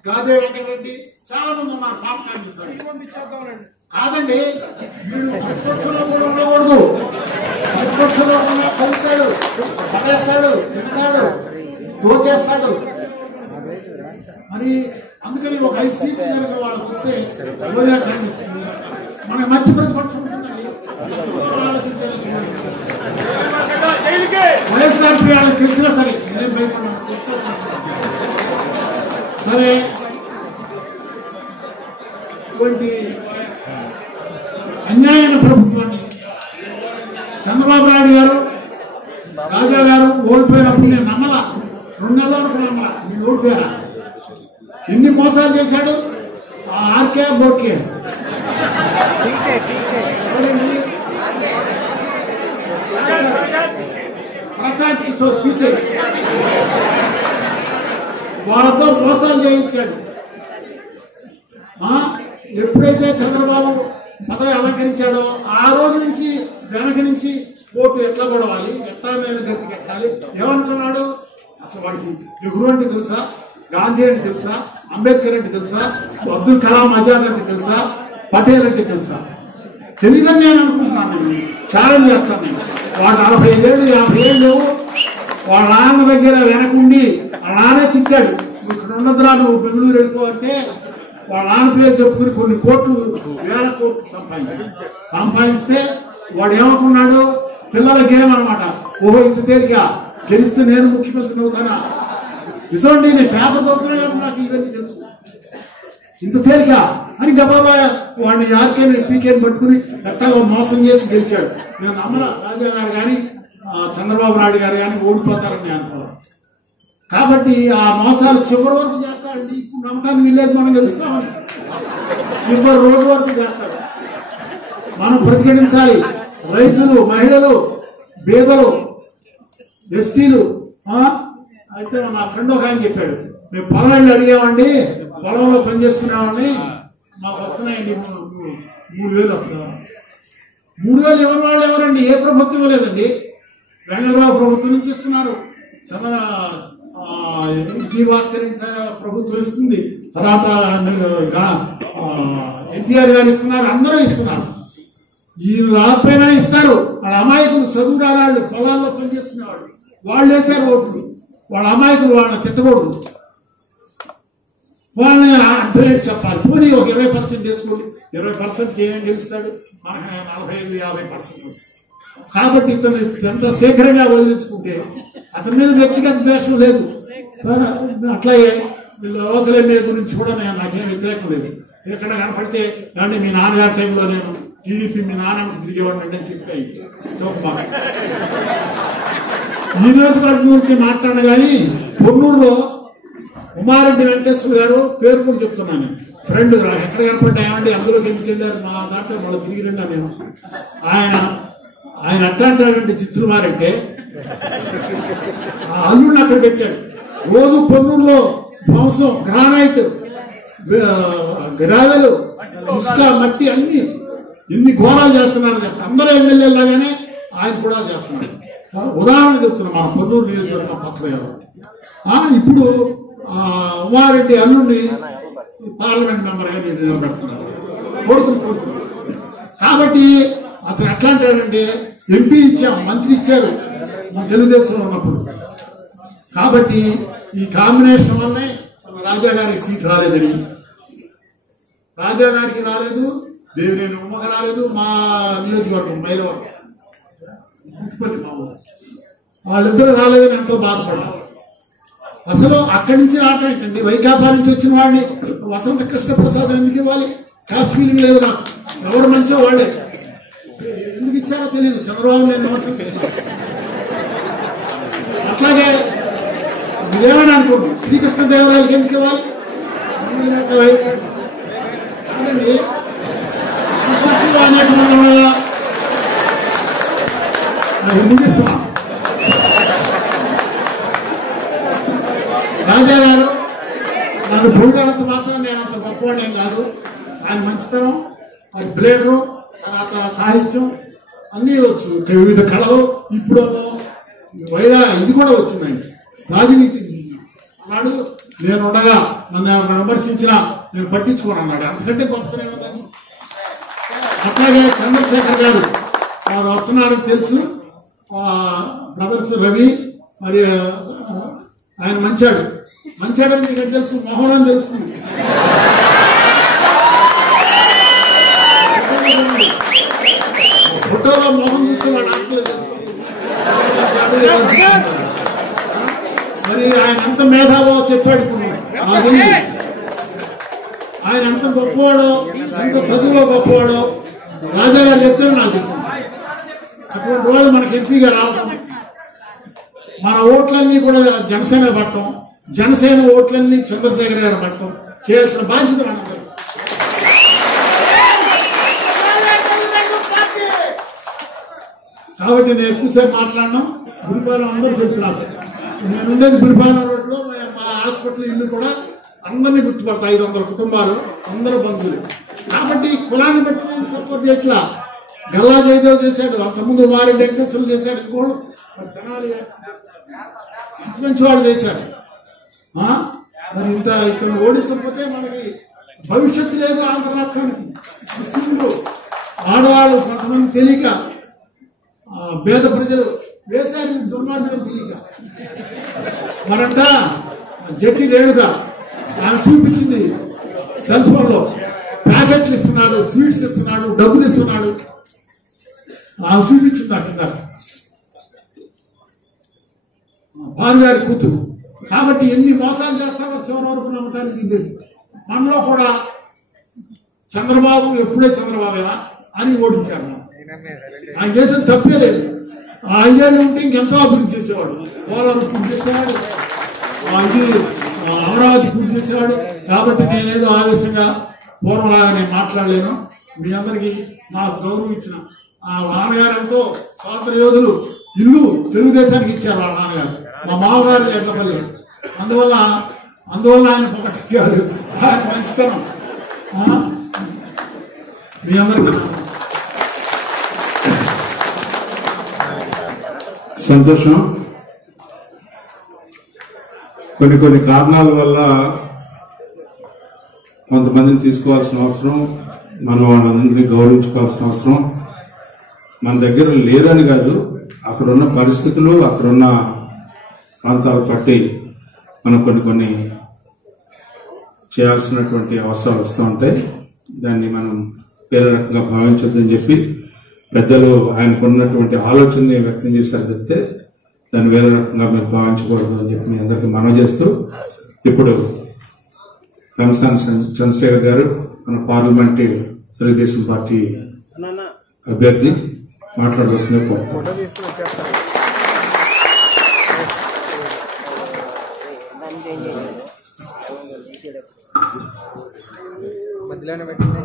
గాదే వెంకటరెడ్డి, చాలా మంది ఉన్నారు పాత కాంగ్రెస్. కాదండి, వీడు ప్రతిపక్షంలో కూడా ఉండకూడదు. ప్రతిపక్షంలో కలుస్తాడు, పడేస్తాడు, తింటాడు, దోచేస్తాడు. మరి అందుకని ఒక 5 సీట్లు కనుక వాళ్ళకి వస్తే సోనియా కాంగ్రెస్ మనకి మంచి ప్రతిపక్షం ఉంటుందండి. వైఎస్ఆర్పీ వాళ్ళకి తెలిసినా సరే నేనేం భయపడ్డాను. సరే, ఇటువంటి అన్యాయమైన ప్రభుత్వాన్ని చంద్రబాబు నాయుడు గారు, రాజా గారు ఓడిపోయినప్పుడు నేను నమ్మలా. 2 నెలల వరకు నమ్మలా. మీరు ఓడిపోయారా? ఎన్ని మోసాలు చేశాడు ఆర్కే బోర్కే. ప్రశాంత్ కిషోర్ పీకే వాళ్ళతో మోసాలు చేయించాడు. ఎప్పుడైతే చంద్రబాబు పదవి అలంకరించాడో ఆ రోజు నుంచి వెనక నుంచి ఓటు ఎట్లా గొడవాలి, ఎట్లా నేను గతికెక్కాలి ఏమనుకున్నాడు. అసలు వాడికి నెహ్రూ అంటే తెలుసా, గాంధీ అంటే తెలుసా, అంబేద్కర్ అంటే తెలుసా, అబ్దుల్ కలాం ఆజాద్ అంటే తెలుసా, పటేల్ అంటే తెలుసా? తెలియదని నేను అనుకుంటున్నాను. నేను ఛాలెంజ్ చేస్తాను. నేను వాడు 45 ఏళ్ళు 50 ఏళ్ళు వాళ్ళ నాన్న దగ్గర వెనకుండి వాళ్ళ నాన్నే తిట్టాడు. ఇక్కడ ఉన్నదిరా, నువ్వు బెంగళూరు వెళ్ళిపోతే వాళ్ళ నాన్న పేరు చెప్పుకుని కొన్ని కోట్లు, 1000 కోట్లు సంపాదిస్తే వాడు ఏమనుకున్నాడు, పిల్లల గేమ్ అనమాట. ఓహో, ఇంత తేలిక గెలిస్తే నేను ముఖ్యమంత్రిని అవుతానా? నిజమండి, నేను పేపర్ చదువుతున్నా, నాకు ఇవన్నీ తెలుసు. ఇంత తేలిక అని గబాబా వాడిని ఆర్కేని పీకేని పట్టుకుని ఎట్టగా మోసం చేసి గెలిచాడు. నేను నమ్మల రాజా గారు కానీ చంద్రబాబు నాయుడు గారు కానీ ఓడిపోతారని అనుకోవాలి. కాబట్టి ఆ మోసాలు చివరి వరకు చేస్తాడండి. ఇప్పుడు నమ్మకాన్ని వీల్లేదు, మనం గెలుస్తామని చివరి రోజు వరకు చేస్తాడు. మనం ప్రతిఘటించాలి. రైతులు, మహిళలు, బేదలు, ఎస్టీలు. అయితే నా ఫ్రెండ్ ఒక ఆయన చెప్పాడు, మేము పొలంలో అడిగామండి, పొలంలో పని చేసుకునేవాడిని, మాకు వస్తున్నాయండి 3,000 వస్తున్నా. 3,000 ఎవరి వాళ్ళు ఎవరండి? ఏ ప్రభుత్వం లేదండి. వెంకటరావు ప్రభుత్వం నుంచి ఇస్తున్నారు, విజయభాస్కర్ ప్రభుత్వం ఇస్తుంది, తర్వాత ఎన్టీఆర్ గారు ఇస్తున్నారు, అందరూ ఇస్తున్నారు. ఈ రాకపోయినా ఇస్తారు. వాళ్ళ అమాయకులు, చదువు రాళ్ళు, పొలాల్లో పనిచేసుకునేవాళ్ళు, వాళ్ళు వేశారు ఓట్లు. వాళ్ళ అమాయకులు, వాళ్ళని తిట్టకూడదు, వాళ్ళని అర్థమేంటి చెప్పాలి. పోనీ ఒక 20% వేసుకోండి. 20% ఏం గెలుస్తాడు? మనకు 45-50% వస్తుంది. కాబట్టి ఇతను ఎంత శీఘ్రంగా వదిలించుకుంటే అతని మీద వ్యక్తిగత ద్వేషం లేదు. అట్లాగే లోకల్ ఎమ్మెల్యే గురించి కూడా నాకేం వ్యతిరేకం లేదు. ఎక్కడ కనపడితే కానీ మీ నాన్నగారి టైంలో నేను టీడీపీ మీ నాన్న తిరిగేవాడిని అని చెప్పాయి శివకుమార్. ఈ నియోజకవర్గం గురించి మాట్లాడిన కానీ పొన్నూరులో ఉమారెడ్డి వెంకటేశ్వర గారు పేరు కూడా చెప్తున్నాను. ఫ్రెండ్ ఎక్కడ కనపడ్డా ఏమంటే అందులోకి ఎందుకు వెళ్ళారు మా దాంట్లో మళ్ళీ తిరిగి వెళ్ళా నేను. ఆయన అట్లా అంటాడంటే చిత్రుమారంటే ఆ అల్లుడిని అక్కడ పెట్టాడు. రోజు పొన్నూరులో ధ్వంసం, గ్రానైట్, గ్రావెలు, ఇసుక, మట్టి అన్ని ఎన్ని ఘోరాలు చేస్తున్నారు. అందరూ ఎమ్మెల్యేలు లాగానే ఆయన కూడా చేస్తున్నారు. ఉదాహరణ చెప్తున్నా మన పొన్నూరు నియోజకవర్గం పక్కన. ఇప్పుడు ఉమారెడ్డి అల్లుడిని పార్లమెంట్ మెంబర్గా నిలబెడుతున్నారు కొడుకులు. కాబట్టి అతను ఎట్లా అంటాడంటే ఎంపీ ఇచ్చాం, మంత్రి ఇచ్చారు మన తెలుగుదేశంలో ఉన్నప్పుడు. కాబట్టి ఈ కాంబినేషన్ వల్లే రాజా గారికి సీట్ రాలేదని, రాజా గారికి రాలేదు, దేవినేని ఉమ్మకి రాలేదు, మా నియోజకవర్గం మైలవరం వాళ్ళిద్దరు రాలేదని ఎంతో బాధపడ్డారు. అసలు అక్కడి నుంచి రావటం ఏంటండి, వైకాపా నుంచి వచ్చిన వాడిని వసంత కృష్ణప్రసాద్ ఎందుకు ఇవ్వాలి? కాస్ట్ ఫీలింగ్ లేదు నాకు. ఎవరు మంచో వాళ్ళే, ఎందుకు ఇచ్చారో తెలియదు. చంద్రబాబు నేను విమర్శించలేదు. అట్లాగే మీరేమని అనుకోండి, శ్రీకృష్ణదేవరాయలకి ఎందుకు ఇవ్వాలి? కాదండి, అనేక ముగిస్తున్నా. రాజా గారు నన్ను పొందనంత మాత్రం నేను అంత గొప్పవాడేం కాదు. ఆయన మంచితనం, అది బ్లేడరు, తర్వాత సాహిత్యం అన్నీ వచ్చు, వివిధ కళలు. ఇప్పుడు ఇది కూడా వచ్చిందండి, రాజనీతి అన్నాడు. నేను ఉండగా నన్ను ఎవరు విమర్శించినా నేను పట్టించుకోను అన్నాడు. అంతకంటే గొప్పతనం ఏమన్నా. అట్లాగే చంద్రశేఖర్ గారు వారు వస్తున్నారని తెలుసు. బ్రదర్స్ రవి మరి ఆయన మంచాడని మీకు తెలుసు, మోహన్ అని తెలుస్తుంది. ఫోటోలో మోహన్ చూస్తున్నా నాకు తెలుస్తుంది. మరి ఆయన ఎంత మేధావో చెప్పాడు. ఇప్పుడు ఆయన ఎంత గొప్పవాడో, ఎంత చదువులో గొప్పవాడో రాజా గారు చెప్తే నాకు తెలిసింది. అటువంటి రోజు మనకి ఎంపీగా రావటం, మన ఓట్లన్నీ కూడా జనసేన పట్టడం, జనసేన ఓట్లన్నీ చంద్రశేఖర్ గారు పట్టడం చేయాల్సిన బాధ్యత మనందరూ. కాబట్టి నేను ఎక్కువసేపు మాట్లాడడం. గురిపాలెం అందరూ తెలుసు నాకు. నేను ఉండేది గురిపాలెం రోడ్లో. మా హాస్పిటల్ ఇల్లు కూడా అందరినీ గుర్తుపడతాయి. 500 కుటుంబాలు, అందరూ బంధువులు. కాబట్టి కులాన్ని బట్టి నేను సపోర్ట్ చేయట్లా. గల్లా జయదేవ్ చేశాడు, అంతకుముందు వారి వెంకటేశ్వరులు చేశాడు, ఇంకోడు మంచి వాళ్ళు చేశారు. మరి ఇతను ఓడించకపోతే మనకి భవిష్యత్తు లేదు ఆంధ్ర రాష్ట్రానికి. ముస్లింలు, ఆడవాళ్ళు కొంతమంది తెలియక, పేద ప్రజలు వేశారు దుర్మార్గం తెలియక. మరంట జట్టి రేణుగా ఆమె చూపించింది సెల్ ఫోన్ లో ప్యాకెట్లు ఇస్తున్నాడు, స్వీట్స్ ఇస్తున్నాడు, డబ్బులు ఇస్తున్నాడు. ఆమె చూపించింది ఆ కింద భార్యగారి కూతురు. కాబట్టి ఎన్ని మోసాలు చేస్తారో చివరి వరకు నమ్మటానికి లేదు. మనలో కూడా చంద్రబాబు ఎప్పుడే చంద్రబాబేనా అని ఓడించారు. ఆయన చేసిన తప్పే లేదు. ఆ ఐడియాలు ఉంటే ఇంకెంతో అభివృద్ధి చేసేవాడు. పోలవరం పూర్తి చేసేవాడు, ఇది అమరావతి పూర్తి చేసేవాడు. కాబట్టి నేనేదో ఆవేశంగా పూర్వలాగా నేను మాట్లాడలేను. మీ అందరికీ నాకు గౌరవం ఇచ్చిన ఆ నాన్నగారు ఎంతో స్వాతంత్ర యోధులు, ఇల్లు తెలుగుదేశానికి ఇచ్చారు వాళ్ళ నాన్నగారు. మా మామగారు ఎడ్లపల్లి. అందువల్ల ఆయన ఒకటి కాదు, ఆయన మంచితనం మీ అందరికీ. సంతోషం. కొన్ని కారణాల వల్ల కొంతమందిని తీసుకోవాల్సిన అవసరం, మనం వాళ్ళందరినీ గౌరవించుకోవాల్సిన అవసరం మన దగ్గర లేరని కాదు. అక్కడున్న పరిస్థితులు, అక్కడున్న ప్రాంతాలు బట్టి మనం కొన్ని చేయాల్సినటువంటి అవసరాలు వస్తూ ఉంటాయి. దాన్ని మనం వేరే రకంగా భావించొద్దని చెప్పి పెద్దలు ఆయనకున్నటువంటి ఆలోచనని వ్యక్తం చేశారు తప్పితే దాన్ని వేరే రకంగా మీరు భావించకూడదు అని చెప్పి మీ అందరికీ మనవి చేస్తూ ఇప్పుడు రంసాన్ చంద్రశేఖర్ గారు మన పార్లమెంట్ తెలుగుదేశం పార్టీ అభ్యర్థి మాట్లాడవలసిందే కోరుతున్నాను. మధ్యలోనే పెట్టండి.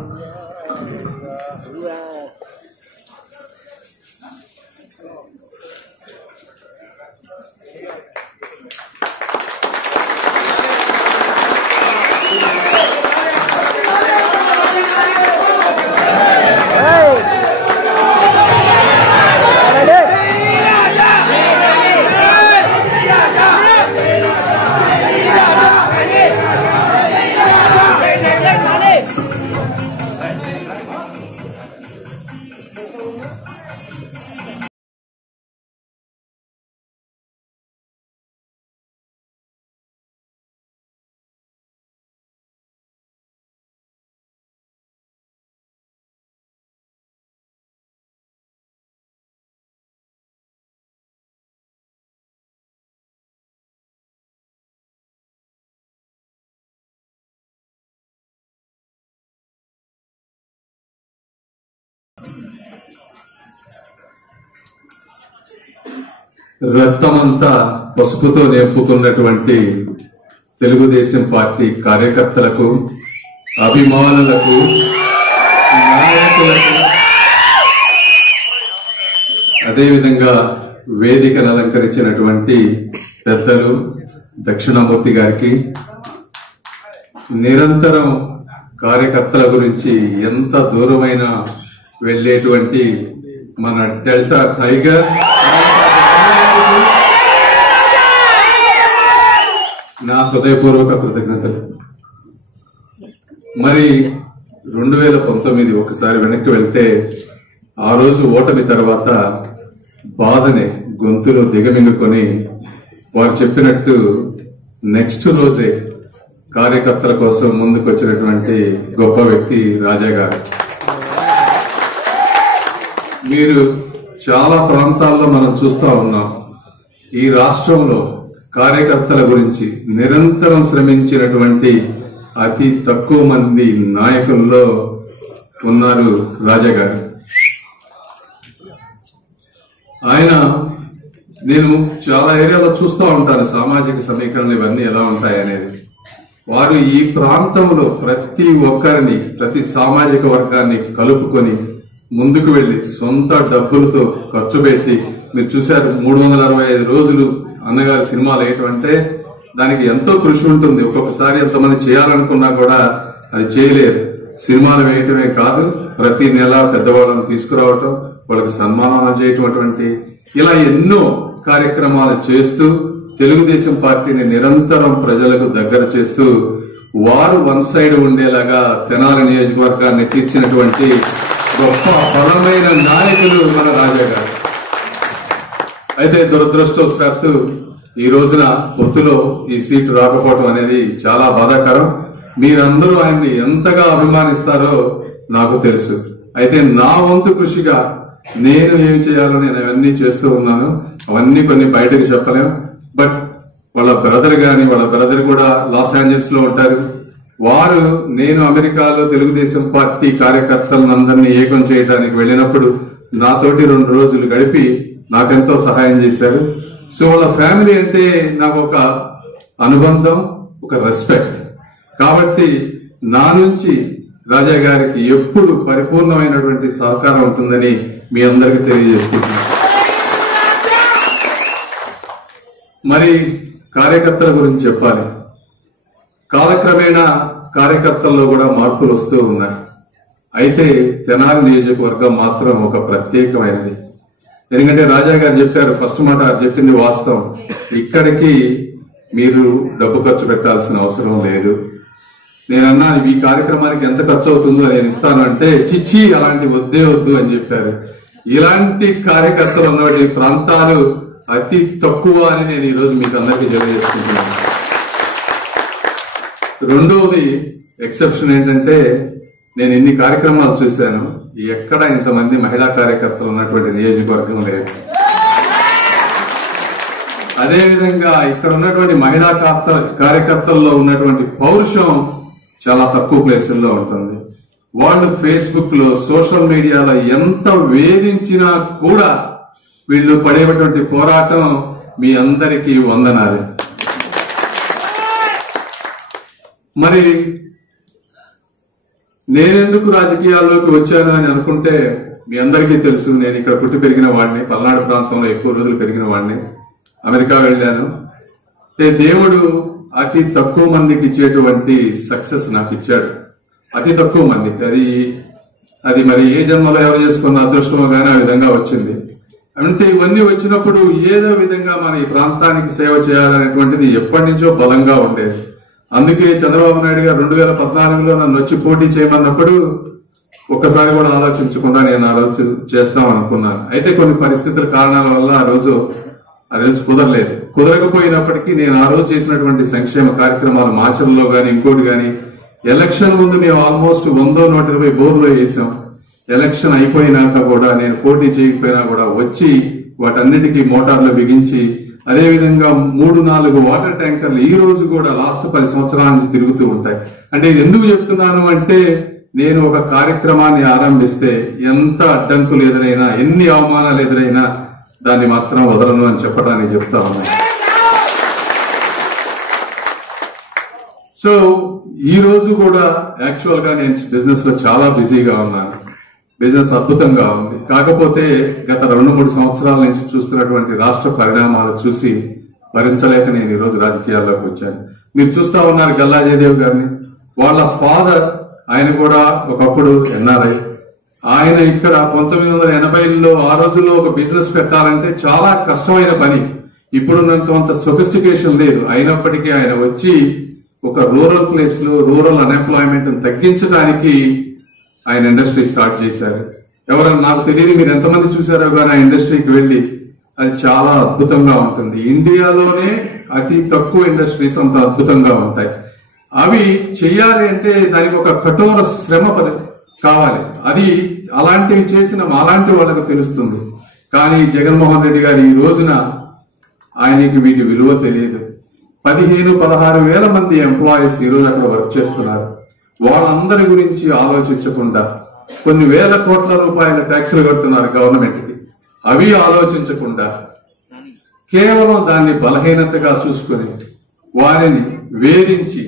రక్తమంతా పసుపుతో నింపుకున్నటువంటి తెలుగుదేశం పార్టీ కార్యకర్తలకు, అభిమానులకు, నాయకులకు, అదేవిధంగా వేదికను అలంకరించినటువంటి పెద్దలు దక్షిణామూర్తి గారికి, నిరంతరం కార్యకర్తల గురించి ఎంత దూరమైనా వెళ్లేటువంటి మన డెల్టా టైగర్ నా హృదయపూర్వక కృతజ్ఞతలు. మరి 2019 ఒకసారి వెనక్కి వెళ్తే ఆ రోజు ఓటమి తర్వాత బాధని గొంతులో దిగమింగుకొని వారు చెప్పినట్టు నెక్స్ట్ రోజే కార్యకర్తల కోసం ముందుకు వచ్చినటువంటి గొప్ప వ్యక్తి రాజా గారు. మీరు చాలా ప్రాంతాల్లో మనం చూస్తా ఉన్నాం. ఈ రాష్ట్రంలో కార్యకర్తల గురించి నిరంతరం శ్రమించినటువంటి అతి తక్కువ మంది నాయకుల్లో ఉన్నారు రాజా గారు. ఆయన నేను చాలా ఏరియాలో చూస్తూ ఉంటాను, సామాజిక సమీకరణలు ఇవన్నీ ఎలా ఉంటాయి అనేది. వారు ఈ ప్రాంతంలో ప్రతి ఒక్కరిని, ప్రతి సామాజిక వర్గాన్ని కలుపుకొని ముందుకు వెళ్లి సొంత డబ్బులతో ఖర్చు పెట్టి, మీరు చూశారు 365 రోజులు అన్నగారు సినిమాలు వేయటం దానికి ఎంతో కృషి ఉంటుంది. ఒక్కొక్కసారి ఎంతమంది చేయాలనుకున్నా కూడా అది చేయలేరు. సినిమాలు వేయటమే కాదు, ప్రతి నెల పెద్దవాళ్ళను తీసుకురావటం, వాళ్ళకి సన్మానాలు చేయటం, ఇలా ఎన్నో కార్యక్రమాలు చేస్తూ తెలుగుదేశం పార్టీని నిరంతరం ప్రజలకు దగ్గర చేస్తూ వారు వన్ సైడ్ ఉండేలాగా తెనాలి నియోజకవర్గాన్ని తీర్చినటువంటి గొప్ప బలమైన నాయకులు మన రాజా గారు. అయితే దురదృష్టవశాత్తు ఈ రోజున పొత్తులో ఈ సీటు రాకపోవడం అనేది చాలా బాధాకరం. మీరందరూ ఆయన్ని ఎంతగా అభిమానిస్తారో నాకు తెలుసు. అయితే నా వంతు కృషిగా నేను ఏం చేయాలో నేను అవన్నీ చేస్తూ ఉన్నాను. అవన్నీ కొన్ని బయటకు చెప్పలేం. బట్ వాళ్ళ బ్రదర్ కూడా లాస్ ఏంజల్స్ లో ఉంటారు. వారు నేను అమెరికాలో తెలుగుదేశం పార్టీ కార్యకర్తలందరినీ ఏకం చేయడానికి వెళ్ళినప్పుడు నాతోటి 2 రోజులు గడిపి నాకెంతో సహాయం చేశారు. సో వాళ్ళ ఫ్యామిలీ అంటే నాకు ఒక అనుబంధం, ఒక రెస్పెక్ట్. కాబట్టి నా నుంచి రాజా గారికి ఎప్పుడు పరిపూర్ణమైనటువంటి సహకారం ఉంటుందని మీ అందరికీ తెలియజేసుకుంటున్నాను. మరి కార్యకర్తల గురించి చెప్పాలి. కాలక్రమేణా కార్యకర్తల్లో కూడా మార్పులు వస్తూ ఉన్నాయి. అయితే తెనాలి నియోజకవర్గం మాత్రం ఒక ప్రత్యేకమైనది. ఎందుకంటే రాజా గారు చెప్పారు, ఫస్ట్ మాట చెప్పింది వాస్తవం. ఇక్కడికి మీరు డబ్బు ఖర్చు పెట్టాల్సిన అవసరం లేదు. నేనన్నా ఈ కార్యక్రమానికి ఎంత ఖర్చు అవుతుందో నేను ఇస్తాను అంటే, చిచ్చి అలాంటి వద్దు అని చెప్పారు. ఇలాంటి కార్యకర్తలు ఉన్నటువంటి ప్రాంతాలు అతి తక్కువ అని నేను ఈరోజు మీకు అందరికీ తెలియజేసుకుంటున్నాను. రెండవది ఎక్సెప్షన్ ఏంటంటే, నేను ఇన్ని కార్యక్రమాలు చూశాను. ఎక్కడ ఇంతమంది మహిళా కార్యకర్తలు ఉన్నటువంటి నియోజకవర్గం లేదు. అదేవిధంగా ఇక్కడ ఉన్నటువంటి మహిళా కార్యకర్తల్లో ఉన్నటువంటి పౌరుషం చాలా తక్కువ ప్లేసుల్లో ఉంటుంది. వాళ్ళు ఫేస్బుక్ లో సోషల్ మీడియాలో ఎంత వేధించినా కూడా వీళ్ళు పడేటువంటి పోరాటం మీ అందరికీ వందనాలు. మరి నేనెందుకు రాజకీయాల్లోకి వచ్చాను అని అనుకుంటే మీ అందరికీ తెలుసు. నేను ఇక్కడ పుట్టి పెరిగిన వాడిని, పల్నాడు ప్రాంతంలో ఎక్కువ రోజులు పెరిగిన వాడిని. అమెరికా వెళ్ళాను. దేవుడు అతి తక్కువ మందికి ఇచ్చేటువంటి సక్సెస్ నాకు ఇచ్చాడు. అతి తక్కువ మందికి. అది మరి ఏ జన్మలో ఎవరు చేసుకున్న అదృష్టమో గానీ ఆ విధంగా వచ్చింది. అంటే ఇవన్నీ వచ్చినప్పుడు ఏదో విధంగా మన ఈ ప్రాంతానికి సేవ చేయాలనేటువంటిది ఎప్పటి నుంచో బలంగా ఉండేది. అందుకే చంద్రబాబు నాయుడు గారు 2014లో నన్ను వచ్చి పోటీ చేయమన్నప్పుడు ఒక్కసారి కూడా ఆలోచించకుండా నేను ఆ రోజు చేస్తాం అనుకున్నాను. అయితే కొన్ని పరిస్థితుల కారణాల వల్ల ఆ రోజు కుదరలేదు. కుదరకపోయినప్పటికీ నేను ఆ రోజు చేసినటువంటి సంక్షేమ కార్యక్రమాలు మాచర్లో గాని ఇంకోటి గాని, ఎలక్షన్ ముందు మేము ఆల్మోస్ట్ 100-120 బోర్లు వేసాం. ఎలక్షన్ అయిపోయినాక కూడా నేను పోటీ చేయకపోయినా కూడా వచ్చి వాటన్నిటికీ మోటార్లు బిగించి, అదేవిధంగా 3-4 వాటర్ ట్యాంకర్లు ఈ రోజు కూడా లాస్ట్ 10 సంవత్సరాల నుంచి తిరుగుతూ ఉంటాయి. అంటే ఇది ఎందుకు చెప్తున్నాను అంటే, నేను ఒక కార్యక్రమాన్ని ఆరంభిస్తే ఎంత అడ్డంకులు ఎదురైనా, ఎన్ని అవమానాలు ఎదురైనా దాన్ని మాత్రం వదలను అని చెప్పడానికి చెప్తా ఉన్నాను. సో ఈ రోజు కూడా యాక్చువల్ గా నేను బిజినెస్ లో చాలా బిజీగా ఉన్నాను. బిజినెస్ అద్భుతంగా ఉంది. కాకపోతే గత 2-3 సంవత్సరాల నుంచి చూస్తున్నటువంటి రాష్ట్ర పరిణామాలు చూసి భరించలేక నేను ఈ రోజు రాజకీయాల్లోకి వచ్చాను. మీరు చూస్తా ఉన్నారు గల్లా జయదేవ్ గారిని. వాళ్ళ ఫాదర్ ఆయన కూడా ఒకప్పుడు ఎన్ఆర్ఐ. ఆయన ఇక్కడ 1980లో ఆ రోజుల్లో ఒక బిజినెస్ పెట్టాలంటే చాలా కష్టమైన పని. ఇప్పుడున్నంత సొఫిస్టికేషన్ లేదు. అయినప్పటికీ ఆయన వచ్చి ఒక రూరల్ ప్లేస్ లో రూరల్ అన్ఎంప్లాయ్మెంట్ తగ్గించడానికి ఆయన ఇండస్ట్రీ స్టార్ట్ చేశారు. ఎవరన్నా నాకు తెలియదు, మీరు ఎంతమంది చూసారో కానీ ఆ ఇండస్ట్రీకి వెళ్ళి, అది చాలా అద్భుతంగా ఉంటుంది. ఇండియాలోనే అతి తక్కువ ఇండస్ట్రీస్ అంత అద్భుతంగా ఉంటాయి. అవి చెయ్యాలి అంటే దానికి ఒక కఠోర శ్రమ కావాలి. అది అలాంటివి చేసిన అలాంటి వాళ్ళకు తెలుస్తుంది. కానీ జగన్మోహన్ రెడ్డి గారు ఈ రోజున ఆయనకి వీటి విలువ తెలియదు. 15-16 వేల మంది ఎంప్లాయీస్ ఈ రోజు అక్కడ వర్క్ చేస్తున్నారు. వాళ్ళందరి గురించి ఆలోచించకుండా కొన్ని వేల కోట్ల రూపాయల ట్యాక్సులు కడుతున్నారు గవర్నమెంట్ కి. అవి ఆలోచించకుండా కేవలం దాన్ని బలహీనతగా చూసుకుని వారిని వేధించి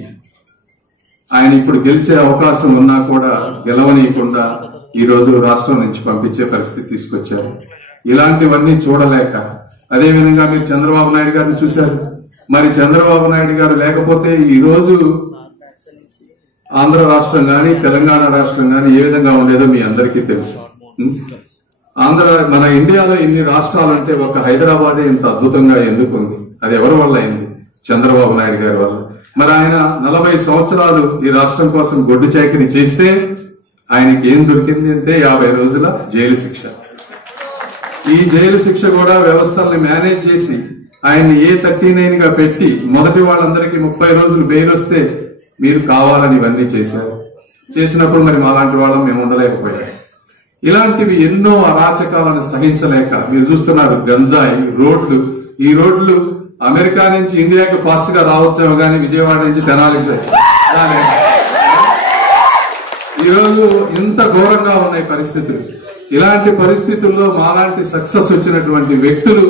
ఆయన ఇప్పుడు గెలిచే అవకాశం ఉన్నా కూడా గెలవనీయకుండా ఈ రోజు రాష్ట్రం నుంచి పంపించే పరిస్థితి తీసుకొచ్చారు. ఇలాంటివన్నీ చూడలేక, అదేవిధంగా మీరు చంద్రబాబు నాయుడు గారిని చూశారు. మరి చంద్రబాబు నాయుడు గారు లేకపోతే ఈ రోజు ఆంధ్ర రాష్ట్రం గాని తెలంగాణ రాష్ట్రం గాని ఏ విధంగా ఉండేదో మీ అందరికీ తెలుసు. మన ఇండియాలో ఇన్ని రాష్ట్రాలంటే ఒక హైదరాబాదే ఇంత అద్భుతంగా ఎందుకుంది? అది ఎవరి వల్ల అయింది? చంద్రబాబు నాయుడు గారి వల్ల. మరి ఆయన 40 సంవత్సరాలు ఈ రాష్ట్రం కోసం గొడ్డు చాకిరీ చేస్తే ఆయనకి ఏం దొరికింది అంటే 50 రోజుల జైలు శిక్ష. ఈ జైలు శిక్ష కూడా వ్యవస్థల్ని మేనేజ్ చేసి ఆయన్ని A39 గా పెట్టి మొదటి వాళ్ళందరికీ 30 రోజులు బెయిల్ వస్తే మీరు కావాలని ఇవన్నీ చేశారు. చేసినప్పుడు మరి మాలాంటి వాళ్ళం మేము ఉండలేకపోయాం. ఇలాంటివి ఎన్నో అరాచకాలను సహించలేక మీరు చూస్తున్నారు. గంజాయి రోడ్లు, ఈ రోడ్లు అమెరికా నుంచి ఇండియాకి ఫాస్ట్ గా రావచ్చేమో కానీ విజయవాడ నుంచి తెనాలికి ఈరోజు ఇంత ఘోరంగా ఉన్నాయి పరిస్థితులు. ఇలాంటి పరిస్థితుల్లో మాలాంటి సక్సెస్ వచ్చినటువంటి వ్యక్తులు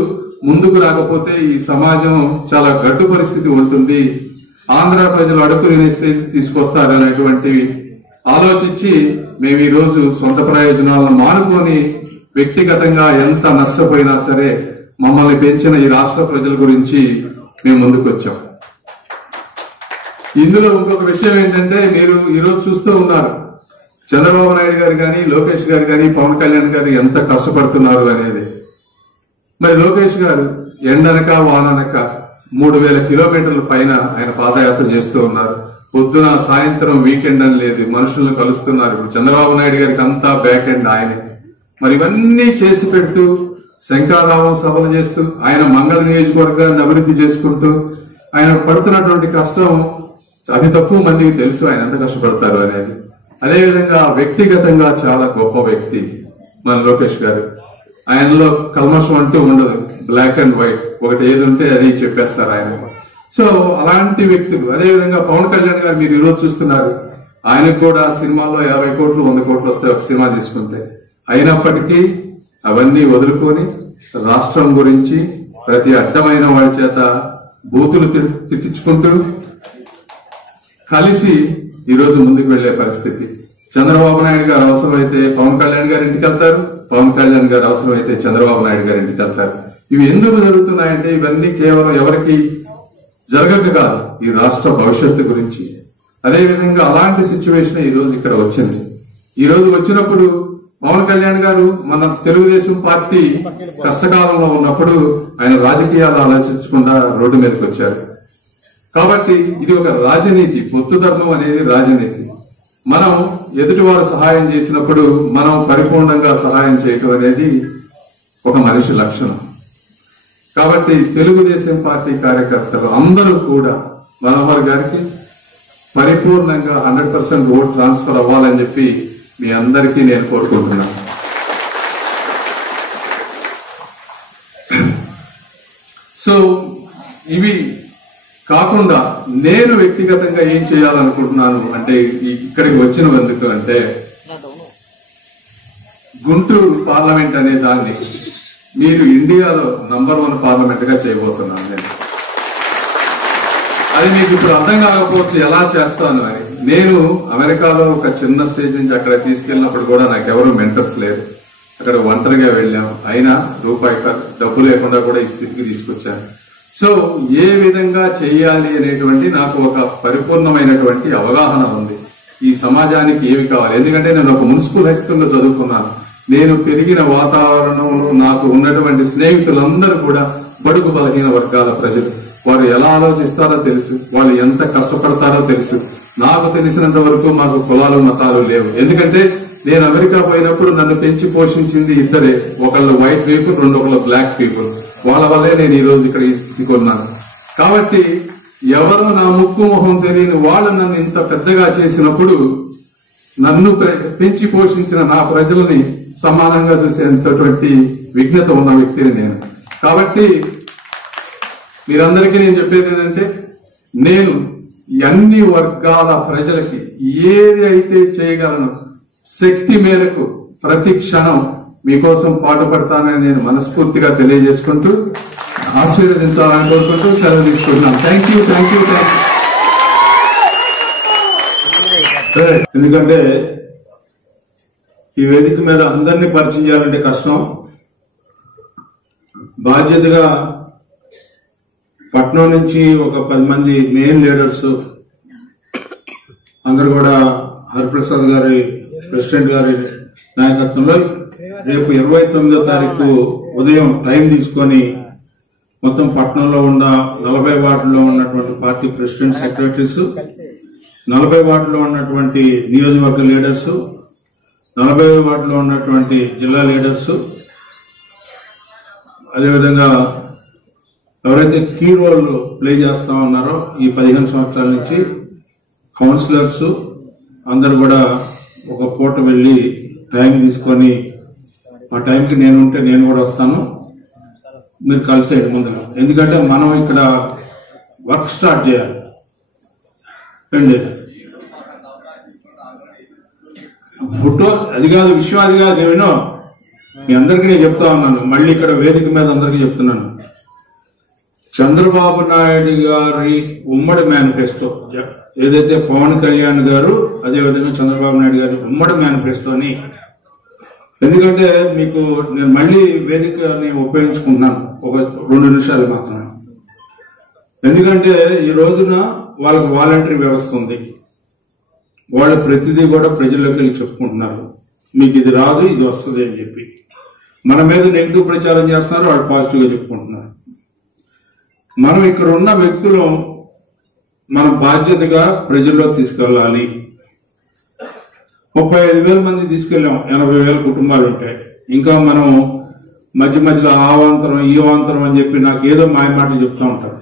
ముందుకు రాకపోతే ఈ సమాజం చాలా గడ్డు పరిస్థితి ఉంటుంది. ఆంధ్ర ప్రజలు అడుగు తినేస్తే తీసుకొస్తారనేటువంటివి ఆలోచించి మేము ఈ రోజు సొంత ప్రయోజనాలను మానుకొని వ్యక్తిగతంగా ఎంత నష్టపోయినా సరే మమ్మల్ని పెంచిన ఈ రాష్ట్ర ప్రజల గురించి మేము ముందుకు వచ్చాం. ఇందులో ఇంకొక విషయం ఏంటంటే, మీరు ఈరోజు చూస్తూ ఉన్నారు చంద్రబాబు నాయుడు గారు కానీ లోకేష్ గారు కానీ పవన్ కళ్యాణ్ గారు ఎంత కష్టపడుతున్నారు అనేది. మరి లోకేష్ గారు ఎండనక వాననక 3000 కిలోమీటర్ల పైన ఆయన పాదయాత్ర చేస్తూ ఉన్నారు. పొద్దున సాయంత్రం వీకెండ్ అని లేదు, మనుషులను కలుస్తున్నారు. ఇప్పుడు చంద్రబాబు నాయుడు గారికి అంతా బ్యాక్ ఎండ్ ఆయనే. మరి ఇవన్నీ చేసి పెట్టు శంకరారావం సభలు చేస్తూ ఆయన మంగళ నియోజకవర్గాన్ని అభివృద్ధి చేసుకుంటూ ఆయన పడుతున్నటువంటి కష్టం అతి తక్కువ మందికి తెలుసు ఆయన ఎంత కష్టపడతారు అనేది. అదేవిధంగా వ్యక్తిగతంగా చాలా గొప్ప వ్యక్తి మన లోకేష్ గారు. ఆయనలో కల్మషం అంటూ ఉండదు, బ్లాక్ అండ్ వైట్, ఒకటి ఏది ఉంటే అది చెప్పేస్తారు ఆయన. సో అలాంటి వ్యక్తులు. అదేవిధంగా పవన్ కళ్యాణ్ గారు మీరు ఈరోజు చూస్తున్నారు, ఆయనకు కూడా సినిమాలో 50 కోట్లు 100 కోట్లు వస్తాయి ఒక సినిమా తీసుకుంటే. అయినప్పటికీ అవన్నీ వదులుకొని రాష్ట్రం గురించి ప్రతి అడ్డమైన వాడి చేత బూతులు తిట్టించుకుంటూ కలిసి ఈరోజు ముందుకు వెళ్లే పరిస్థితి. చంద్రబాబు నాయుడు గారు అవసరమైతే పవన్ కళ్యాణ్ గారి ఇంటికి వెళ్తారు, పవన్ కళ్యాణ్ గారు అవసరమైతే చంద్రబాబు నాయుడు గారి ఇంటికి వెళ్తారు. ఇవి ఎందుకు జరుగుతున్నాయంటే ఇవన్నీ కేవలం ఎవరికి జరగక కాదు, ఈ రాష్ట్ర భవిష్యత్తు గురించి. అదేవిధంగా అలాంటి సిచ్యువేషన్ ఈ రోజు ఇక్కడ వచ్చింది. ఈ రోజు వచ్చినప్పుడు పవన్ కళ్యాణ్ గారు మన తెలుగుదేశం పార్టీ కష్టకాలంలో ఉన్నప్పుడు ఆయన రాజకీయాలు ఆలోచించకుండా రోడ్డు మీదకి వచ్చారు. కాబట్టి ఇది ఒక రాజనీతి, పొత్తు ధర్మం అనేది రాజనీతి. మనం ఎదుటివారు సహాయం చేసినప్పుడు మనం పరిపూర్ణంగా సహాయం చేయటం అనేది ఒక మనిషి లక్షణం. కాబట్టి తెలుగుదేశం పార్టీ కార్యకర్తలు అందరూ కూడా మనోహర్ గారికి పరిపూర్ణంగా 100% ఓట్ ట్రాన్స్ఫర్ అవ్వాలని చెప్పి మీ అందరికీ నేను కోరుకుంటున్నాను. సో ఇవి కాకుండా నేను వ్యక్తిగతంగా ఏం చేయాలనుకుంటున్నాను అంటే, ఇక్కడికి వచ్చినందుకు అంటే గుంటూరు పార్లమెంట్ అనే దాన్ని మీరు ఇండియాలో నంబర్ 1 పార్లమెంట్ గా చేయబోతున్నాను నేను. అది మీకు ఇప్పుడు అర్థం కాకపోవచ్చు ఎలా చేస్తాను అని. నేను అమెరికాలో ఒక చిన్న స్టేజ్ నుంచి అక్కడ తీసుకెళ్ళినప్పుడు కూడా నాకు ఎవరు మెంటర్స్ లేరు. అక్కడ ఒంటరిగా వెళ్ళాము, అయినా రూపాయి డబ్బు లేకుండా కూడా ఈ స్థితికి తీసుకొచ్చాను. సో ఏ విధంగా చేయాలి అనేటువంటి నాకు ఒక పరిపూర్ణమైనటువంటి అవగాహన ఉంది. ఈ సమాజానికి ఏమి కావాలి, ఎందుకంటే నేను ఒక మున్సిపల్ హై స్కూల్లో చదువుకున్నాను. నేను పెరిగిన వాతావరణంలో నాకు ఉన్నటువంటి స్నేహితులందరూ కూడా బడుగు బలహీన వర్గాల ప్రజలు. వారు ఎలా ఆలోచిస్తారో తెలుసు, వాళ్ళు ఎంత కష్టపడతారో తెలుసు. నాకు తెలిసినంత వరకు మాకు కులాలు మతాలు లేవు. ఎందుకంటే నేను అమెరికా పోయినప్పుడు నన్ను పెంచి పోషించింది ఇద్దరే, ఒకళ్ళు వైట్ పీపుల్, రెండొకళ్ళు బ్లాక్ పీపుల్. వాళ్ళ వల్లే నేను ఈ రోజు ఇక్కడ ఈ స్థితికి ఉన్నాను. కాబట్టి ఎవరో నా ముక్కు మొహం తెలియని వాళ్ళు నన్ను ఇంత పెద్దగా చేసినప్పుడు నన్ను పెంచి పోషించిన నా ప్రజలని సమానంగా చూసేంతటువంటి విఘ్నత ఉన్న వ్యక్తిని నేను. కాబట్టి మీరందరికీ నేను చెప్పేది ఏంటంటే, నేను అన్ని వర్గాల ప్రజలకి ఏది అయితే చేయగలను శక్తి మేరకు ప్రతి క్షణం మీకోసం పాటుపడతానని నేను మనస్ఫూర్తిగా తెలియజేసుకుంటూ ఆశీర్వదించాలని కోరుకుంటూ సెలవు తీసుకుంటున్నాను. Thank you. ఎందుకంటే ఈ వేదిక మీద అందరినీ పరిచయం చేయాలంటే కష్టం. బాధ్యతగా పట్నం నుంచి ఒక 10 మంది మెయిన్ లీడర్స్ అందరు కూడా హరిప్రసాద్ గారి ప్రెసిడెంట్ గారి నాయకత్వంలో రేపు 29వ తారీఖు ఉదయం టైం తీసుకొని మొత్తం పట్నంలో ఉన్న 40 వార్డుల్లో ఉన్నటువంటి పార్టీ ప్రెసిడెంట్ సెక్రటరీస్, 40 వార్డులో ఉన్నటువంటి నియోజకవర్గ లీడర్స్, 40 వార్డులో ఉన్నటువంటి జిల్లా లీడర్స్, అదేవిధంగా ఎవరైతే కీ రోల్ ప్లే చేస్తా ఉన్నారో ఈ 15 సంవత్సరాల నుంచి కౌన్సిలర్స్ అందరు కూడా ఒక పూట వెళ్లి టైం తీసుకొని, ఆ టైంకి నేను ఉంటే నేను కూడా వస్తాను, మీరు కలిసేయండి ముందుగా. ఎందుకంటే మనం ఇక్కడ వర్క్ స్టార్ట్ చేయాలి అండి. ఫోటో అది కాదు, విషయం అది కాదు. ఏమినో మీ అందరికీ నేను చెప్తా ఉన్నాను, మళ్ళీ ఇక్కడ వేదిక మీద అందరికీ చెప్తున్నాను. చంద్రబాబు నాయుడు గారి ఉమ్మడి మేనిఫెస్టో ఏదైతే పవన్ కళ్యాణ్ గారు, అదేవిధంగా చంద్రబాబు నాయుడు గారి ఉమ్మడి మేనిఫెస్టోని, ఎందుకంటే మీకు నేను మళ్ళీ వేదికని ఉపయోగించుకుంటున్నాను ఒక 2 నిమిషాలు మాత్రమే. ఎందుకంటే ఈ రోజున వాళ్ళకి వాలంటరీ వ్యవస్థ ఉంది. వాళ్ళు ప్రతిదీ కూడా ప్రజల్లోకి వెళ్ళి చెప్పుకుంటున్నారు, మీకు ఇది రాదు ఇది వస్తుంది అని చెప్పి. మన మీద నెగిటివ్ ప్రచారం చేస్తున్నారు, వాళ్ళు పాజిటివ్ గా చెప్పుకుంటున్నారు. మనం ఇక్కడ ఉన్న వ్యక్తులు మన బాధ్యతగా ప్రజల్లో తీసుకెళ్ళాలి. 35,000 మంది తీసుకెళ్ళాం, 80,000 కుటుంబాలు ఉంటాయి. ఇంకా మనం మధ్య మధ్యలో ఆ వాంతరం ఈ వాంతరం అని చెప్పి నాకు ఏదో మాయమాటలు చెప్తూ ఉంటారు.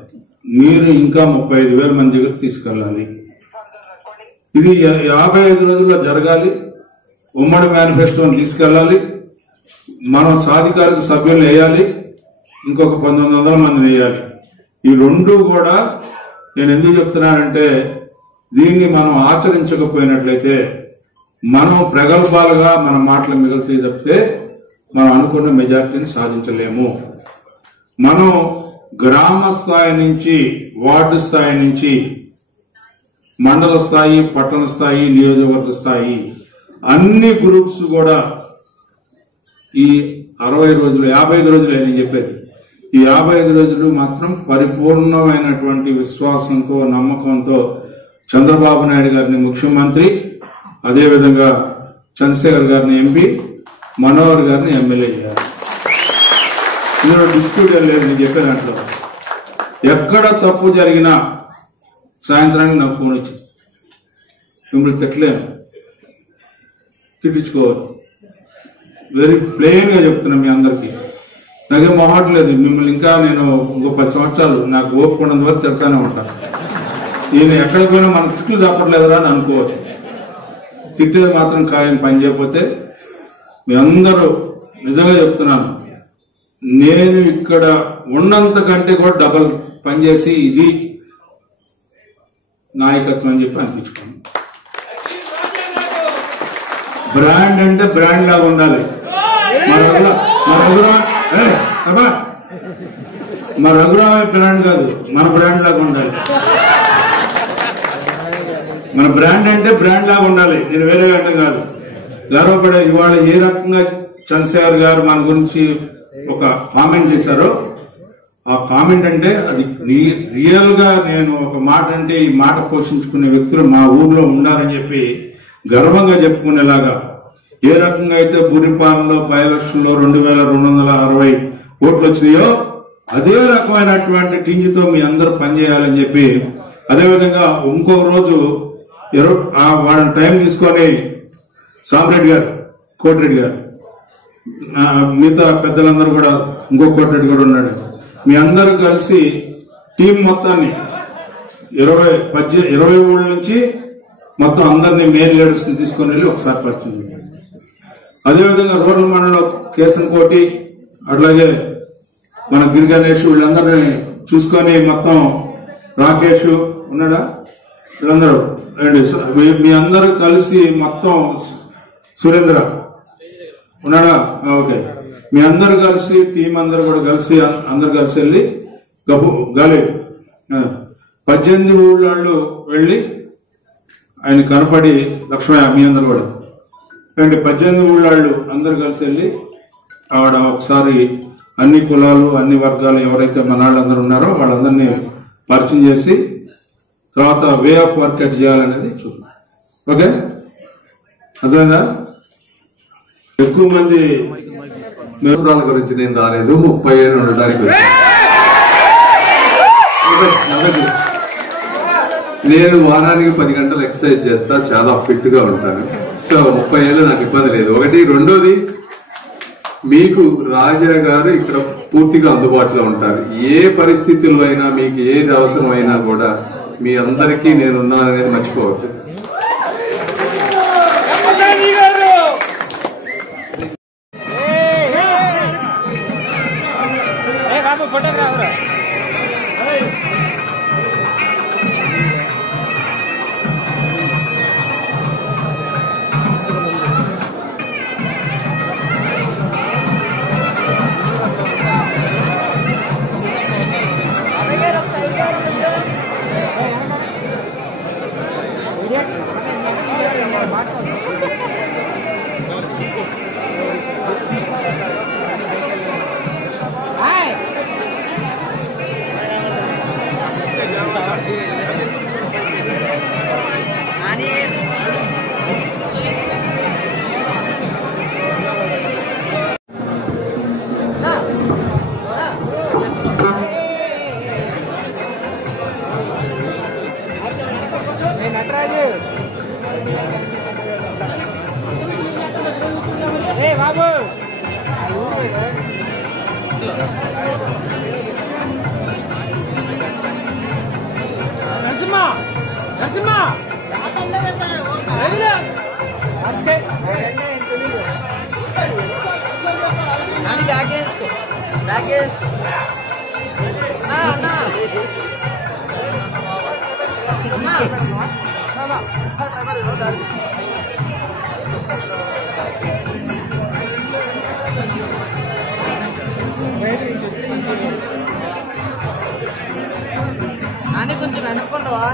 మీరు ఇంకా 35,000 మంది దగ్గర తీసుకెళ్ళాలి. ఇది 55 రోజుల్లో జరగాలి. ఉమ్మడి మేనిఫెస్టోని తీసుకెళ్ళాలి. మనం సాధికారిక సభ్యులు వేయాలి. ఇంకొక 1900 మందిని వేయాలి. ఈ రెండు కూడా నేను ఎందుకు చెప్తున్నానంటే, దీన్ని మనం ఆచరించకపోయినట్లయితే మనం ప్రగల్భాలుగా మన మాటలు మిగులుతాయి తప్పితే మనం అనుకున్న మెజార్టీని సాధించలేము. మనం గ్రామ స్థాయి నుంచి, వార్డు స్థాయి నుంచి, మండల స్థాయి, పట్టణ స్థాయి, నియోజకవర్గ స్థాయి అన్ని గ్రూప్స్ కూడా ఈ 60 రోజులు 55 రోజులే నేను చెప్పేది. ఈ 55 రోజులు మాత్రం పరిపూర్ణమైనటువంటి విశ్వాసంతో, నమ్మకంతో చంద్రబాబు నాయుడు గారిని ముఖ్యమంత్రి, అదేవిధంగా చంద్రశేఖర్ గారిని ఎంపీ, మనోహర్ గారిని ఎమ్మెల్యే చేయాలి. ఇందులో డిస్ప్యూట్ లేదు. నేను చెప్పే దాంట్లో ఎక్కడ తప్పు జరిగినా సాయంత్రానికి నాకు ఫోన్ వచ్చింది. మిమ్మల్ని తిట్టలేము, తిట్టించుకోవాలి. వెరీ ప్లెయిన్ గా చెప్తున్నా మీ అందరికీ. నాకేం మొహాటం లేదు. మిమ్మల్ని ఇంకా నేను ఇంకో 10 సంవత్సరాలు నాకు ఓపిక ఉన్నంత వరకు తిడతానే ఉంటాను. ఈయన ఎక్కడికి పోయినా మన తిట్లు తప్పట్లేదురా అని అనుకోవాలి. తిట్టేది మాత్రం ఖాయం. పని చేయకపోతే మీ అందరూ నిజంగా చెప్తున్నాను, నేను ఇక్కడ ఉన్నంత కంటే కూడా డబల్ పనిచేసి ఇది నాయకత్వం అని చెప్పి అనిపించుకోండి. బ్రాండ్ అంటే బ్రాండ్ లాగా ఉండాలి. మా రఘురామయ్య బ్రాండ్ కాదు, మన బ్రాండ్ లాగా ఉండాలి. మన బ్రాండ్ అంటే బ్రాండ్ లాగా ఉండాలి. నేను వేరే అంటే కాదు. గర్వపడే ఇవాళ ఏ రకంగా చంద్రశేఖర్ గారు మన గురించి ఒక కామెంట్ చేశారో, ఆ కామెంట్ అంటే అది రియల్ గా నేను ఒక మాట అంటే ఈ మాట పోషించుకునే వ్యక్తులు మా ఊర్లో ఉండాలని చెప్పి గర్వంగా చెప్పుకునేలాగా, ఏ రకంగా అయితే బుర్రిపాలెంలో బై ఎలక్షన్ లో 2260 ఓట్లు వచ్చినాయో అదే రకమైనటువంటి టింజితో మీ అందరూ పనిచేయాలని చెప్పి, అదేవిధంగా ఇంకొక రోజు వాళ్ళని టైం తీసుకొని సామిరెడ్డి గారు, కోటిరెడ్డి గారు, మిగతా పెద్దలందరూ కూడా, ఇంకో కోటిరెడ్డి కూడా ఉన్నాడు, మీ అందరూ కలిసి టీం మొత్తాన్ని 20 ఊళ్ళ నుంచి మొత్తం అందరినీ మెయిన్ లీడర్స్ తీసుకొని వెళ్ళి ఒకసారి పరిచయం. అదేవిధంగా రూరల్ మండలం కేసనకోటి, అట్లాగే మన గిరిగణేష్ వీళ్ళందరినీ చూసుకొని మొత్తం రాకేష్ ఉన్నాడా, వీళ్ళందరూ మీ అందరూ కలిసి మొత్తం సురేంద్ర ఉన్నాడా, ఓకే, మీ అందరు కలిసి టీం అందరు కూడా కలిసి అందరు కలిసి వెళ్ళి గాలి 18 ఊళ్ళాళ్ళు వెళ్ళి ఆయన కనపడి లక్ష్మయ్య మీ అందరు కూడా 18 ఊళ్ళాళ్ళు అందరు కలిసి వెళ్ళి ఆవిడ ఒకసారి అన్ని కులాలు అన్ని వర్గాలు ఎవరైతే మన వాళ్ళందరూ ఉన్నారో వాళ్ళందరినీ పరిచయం చేసి తర్వాత వే ఆఫ్ వర్క్ ఎట్ చేయాలనేది చూద్దాం. ఓకే, అర్థమైందా? ఎక్కువ మంది అవసరాల గురించి నేను రాలేదు, 30 ఏళ్ళు ఉండడానికి వచ్చాను. నేను వారానికి 10 గంటలు ఎక్సర్సైజ్ చేస్తా, చాలా ఫిట్ గా ఉంటాను. సో 30 ఏళ్ళు నాకు ఇబ్బంది లేదు. ఒకటి. రెండోది, మీకు రాజా గారు ఇక్కడ పూర్తిగా అందుబాటులో ఉంటారు. ఏ పరిస్థితుల్లో అయినా మీకు ఏది అవసరమైనా కూడా మీ అందరికీ నేనున్నాననేది మర్చిపోవద్దు. నరసింహ నాని కొంచెం వెనుకుంటావా?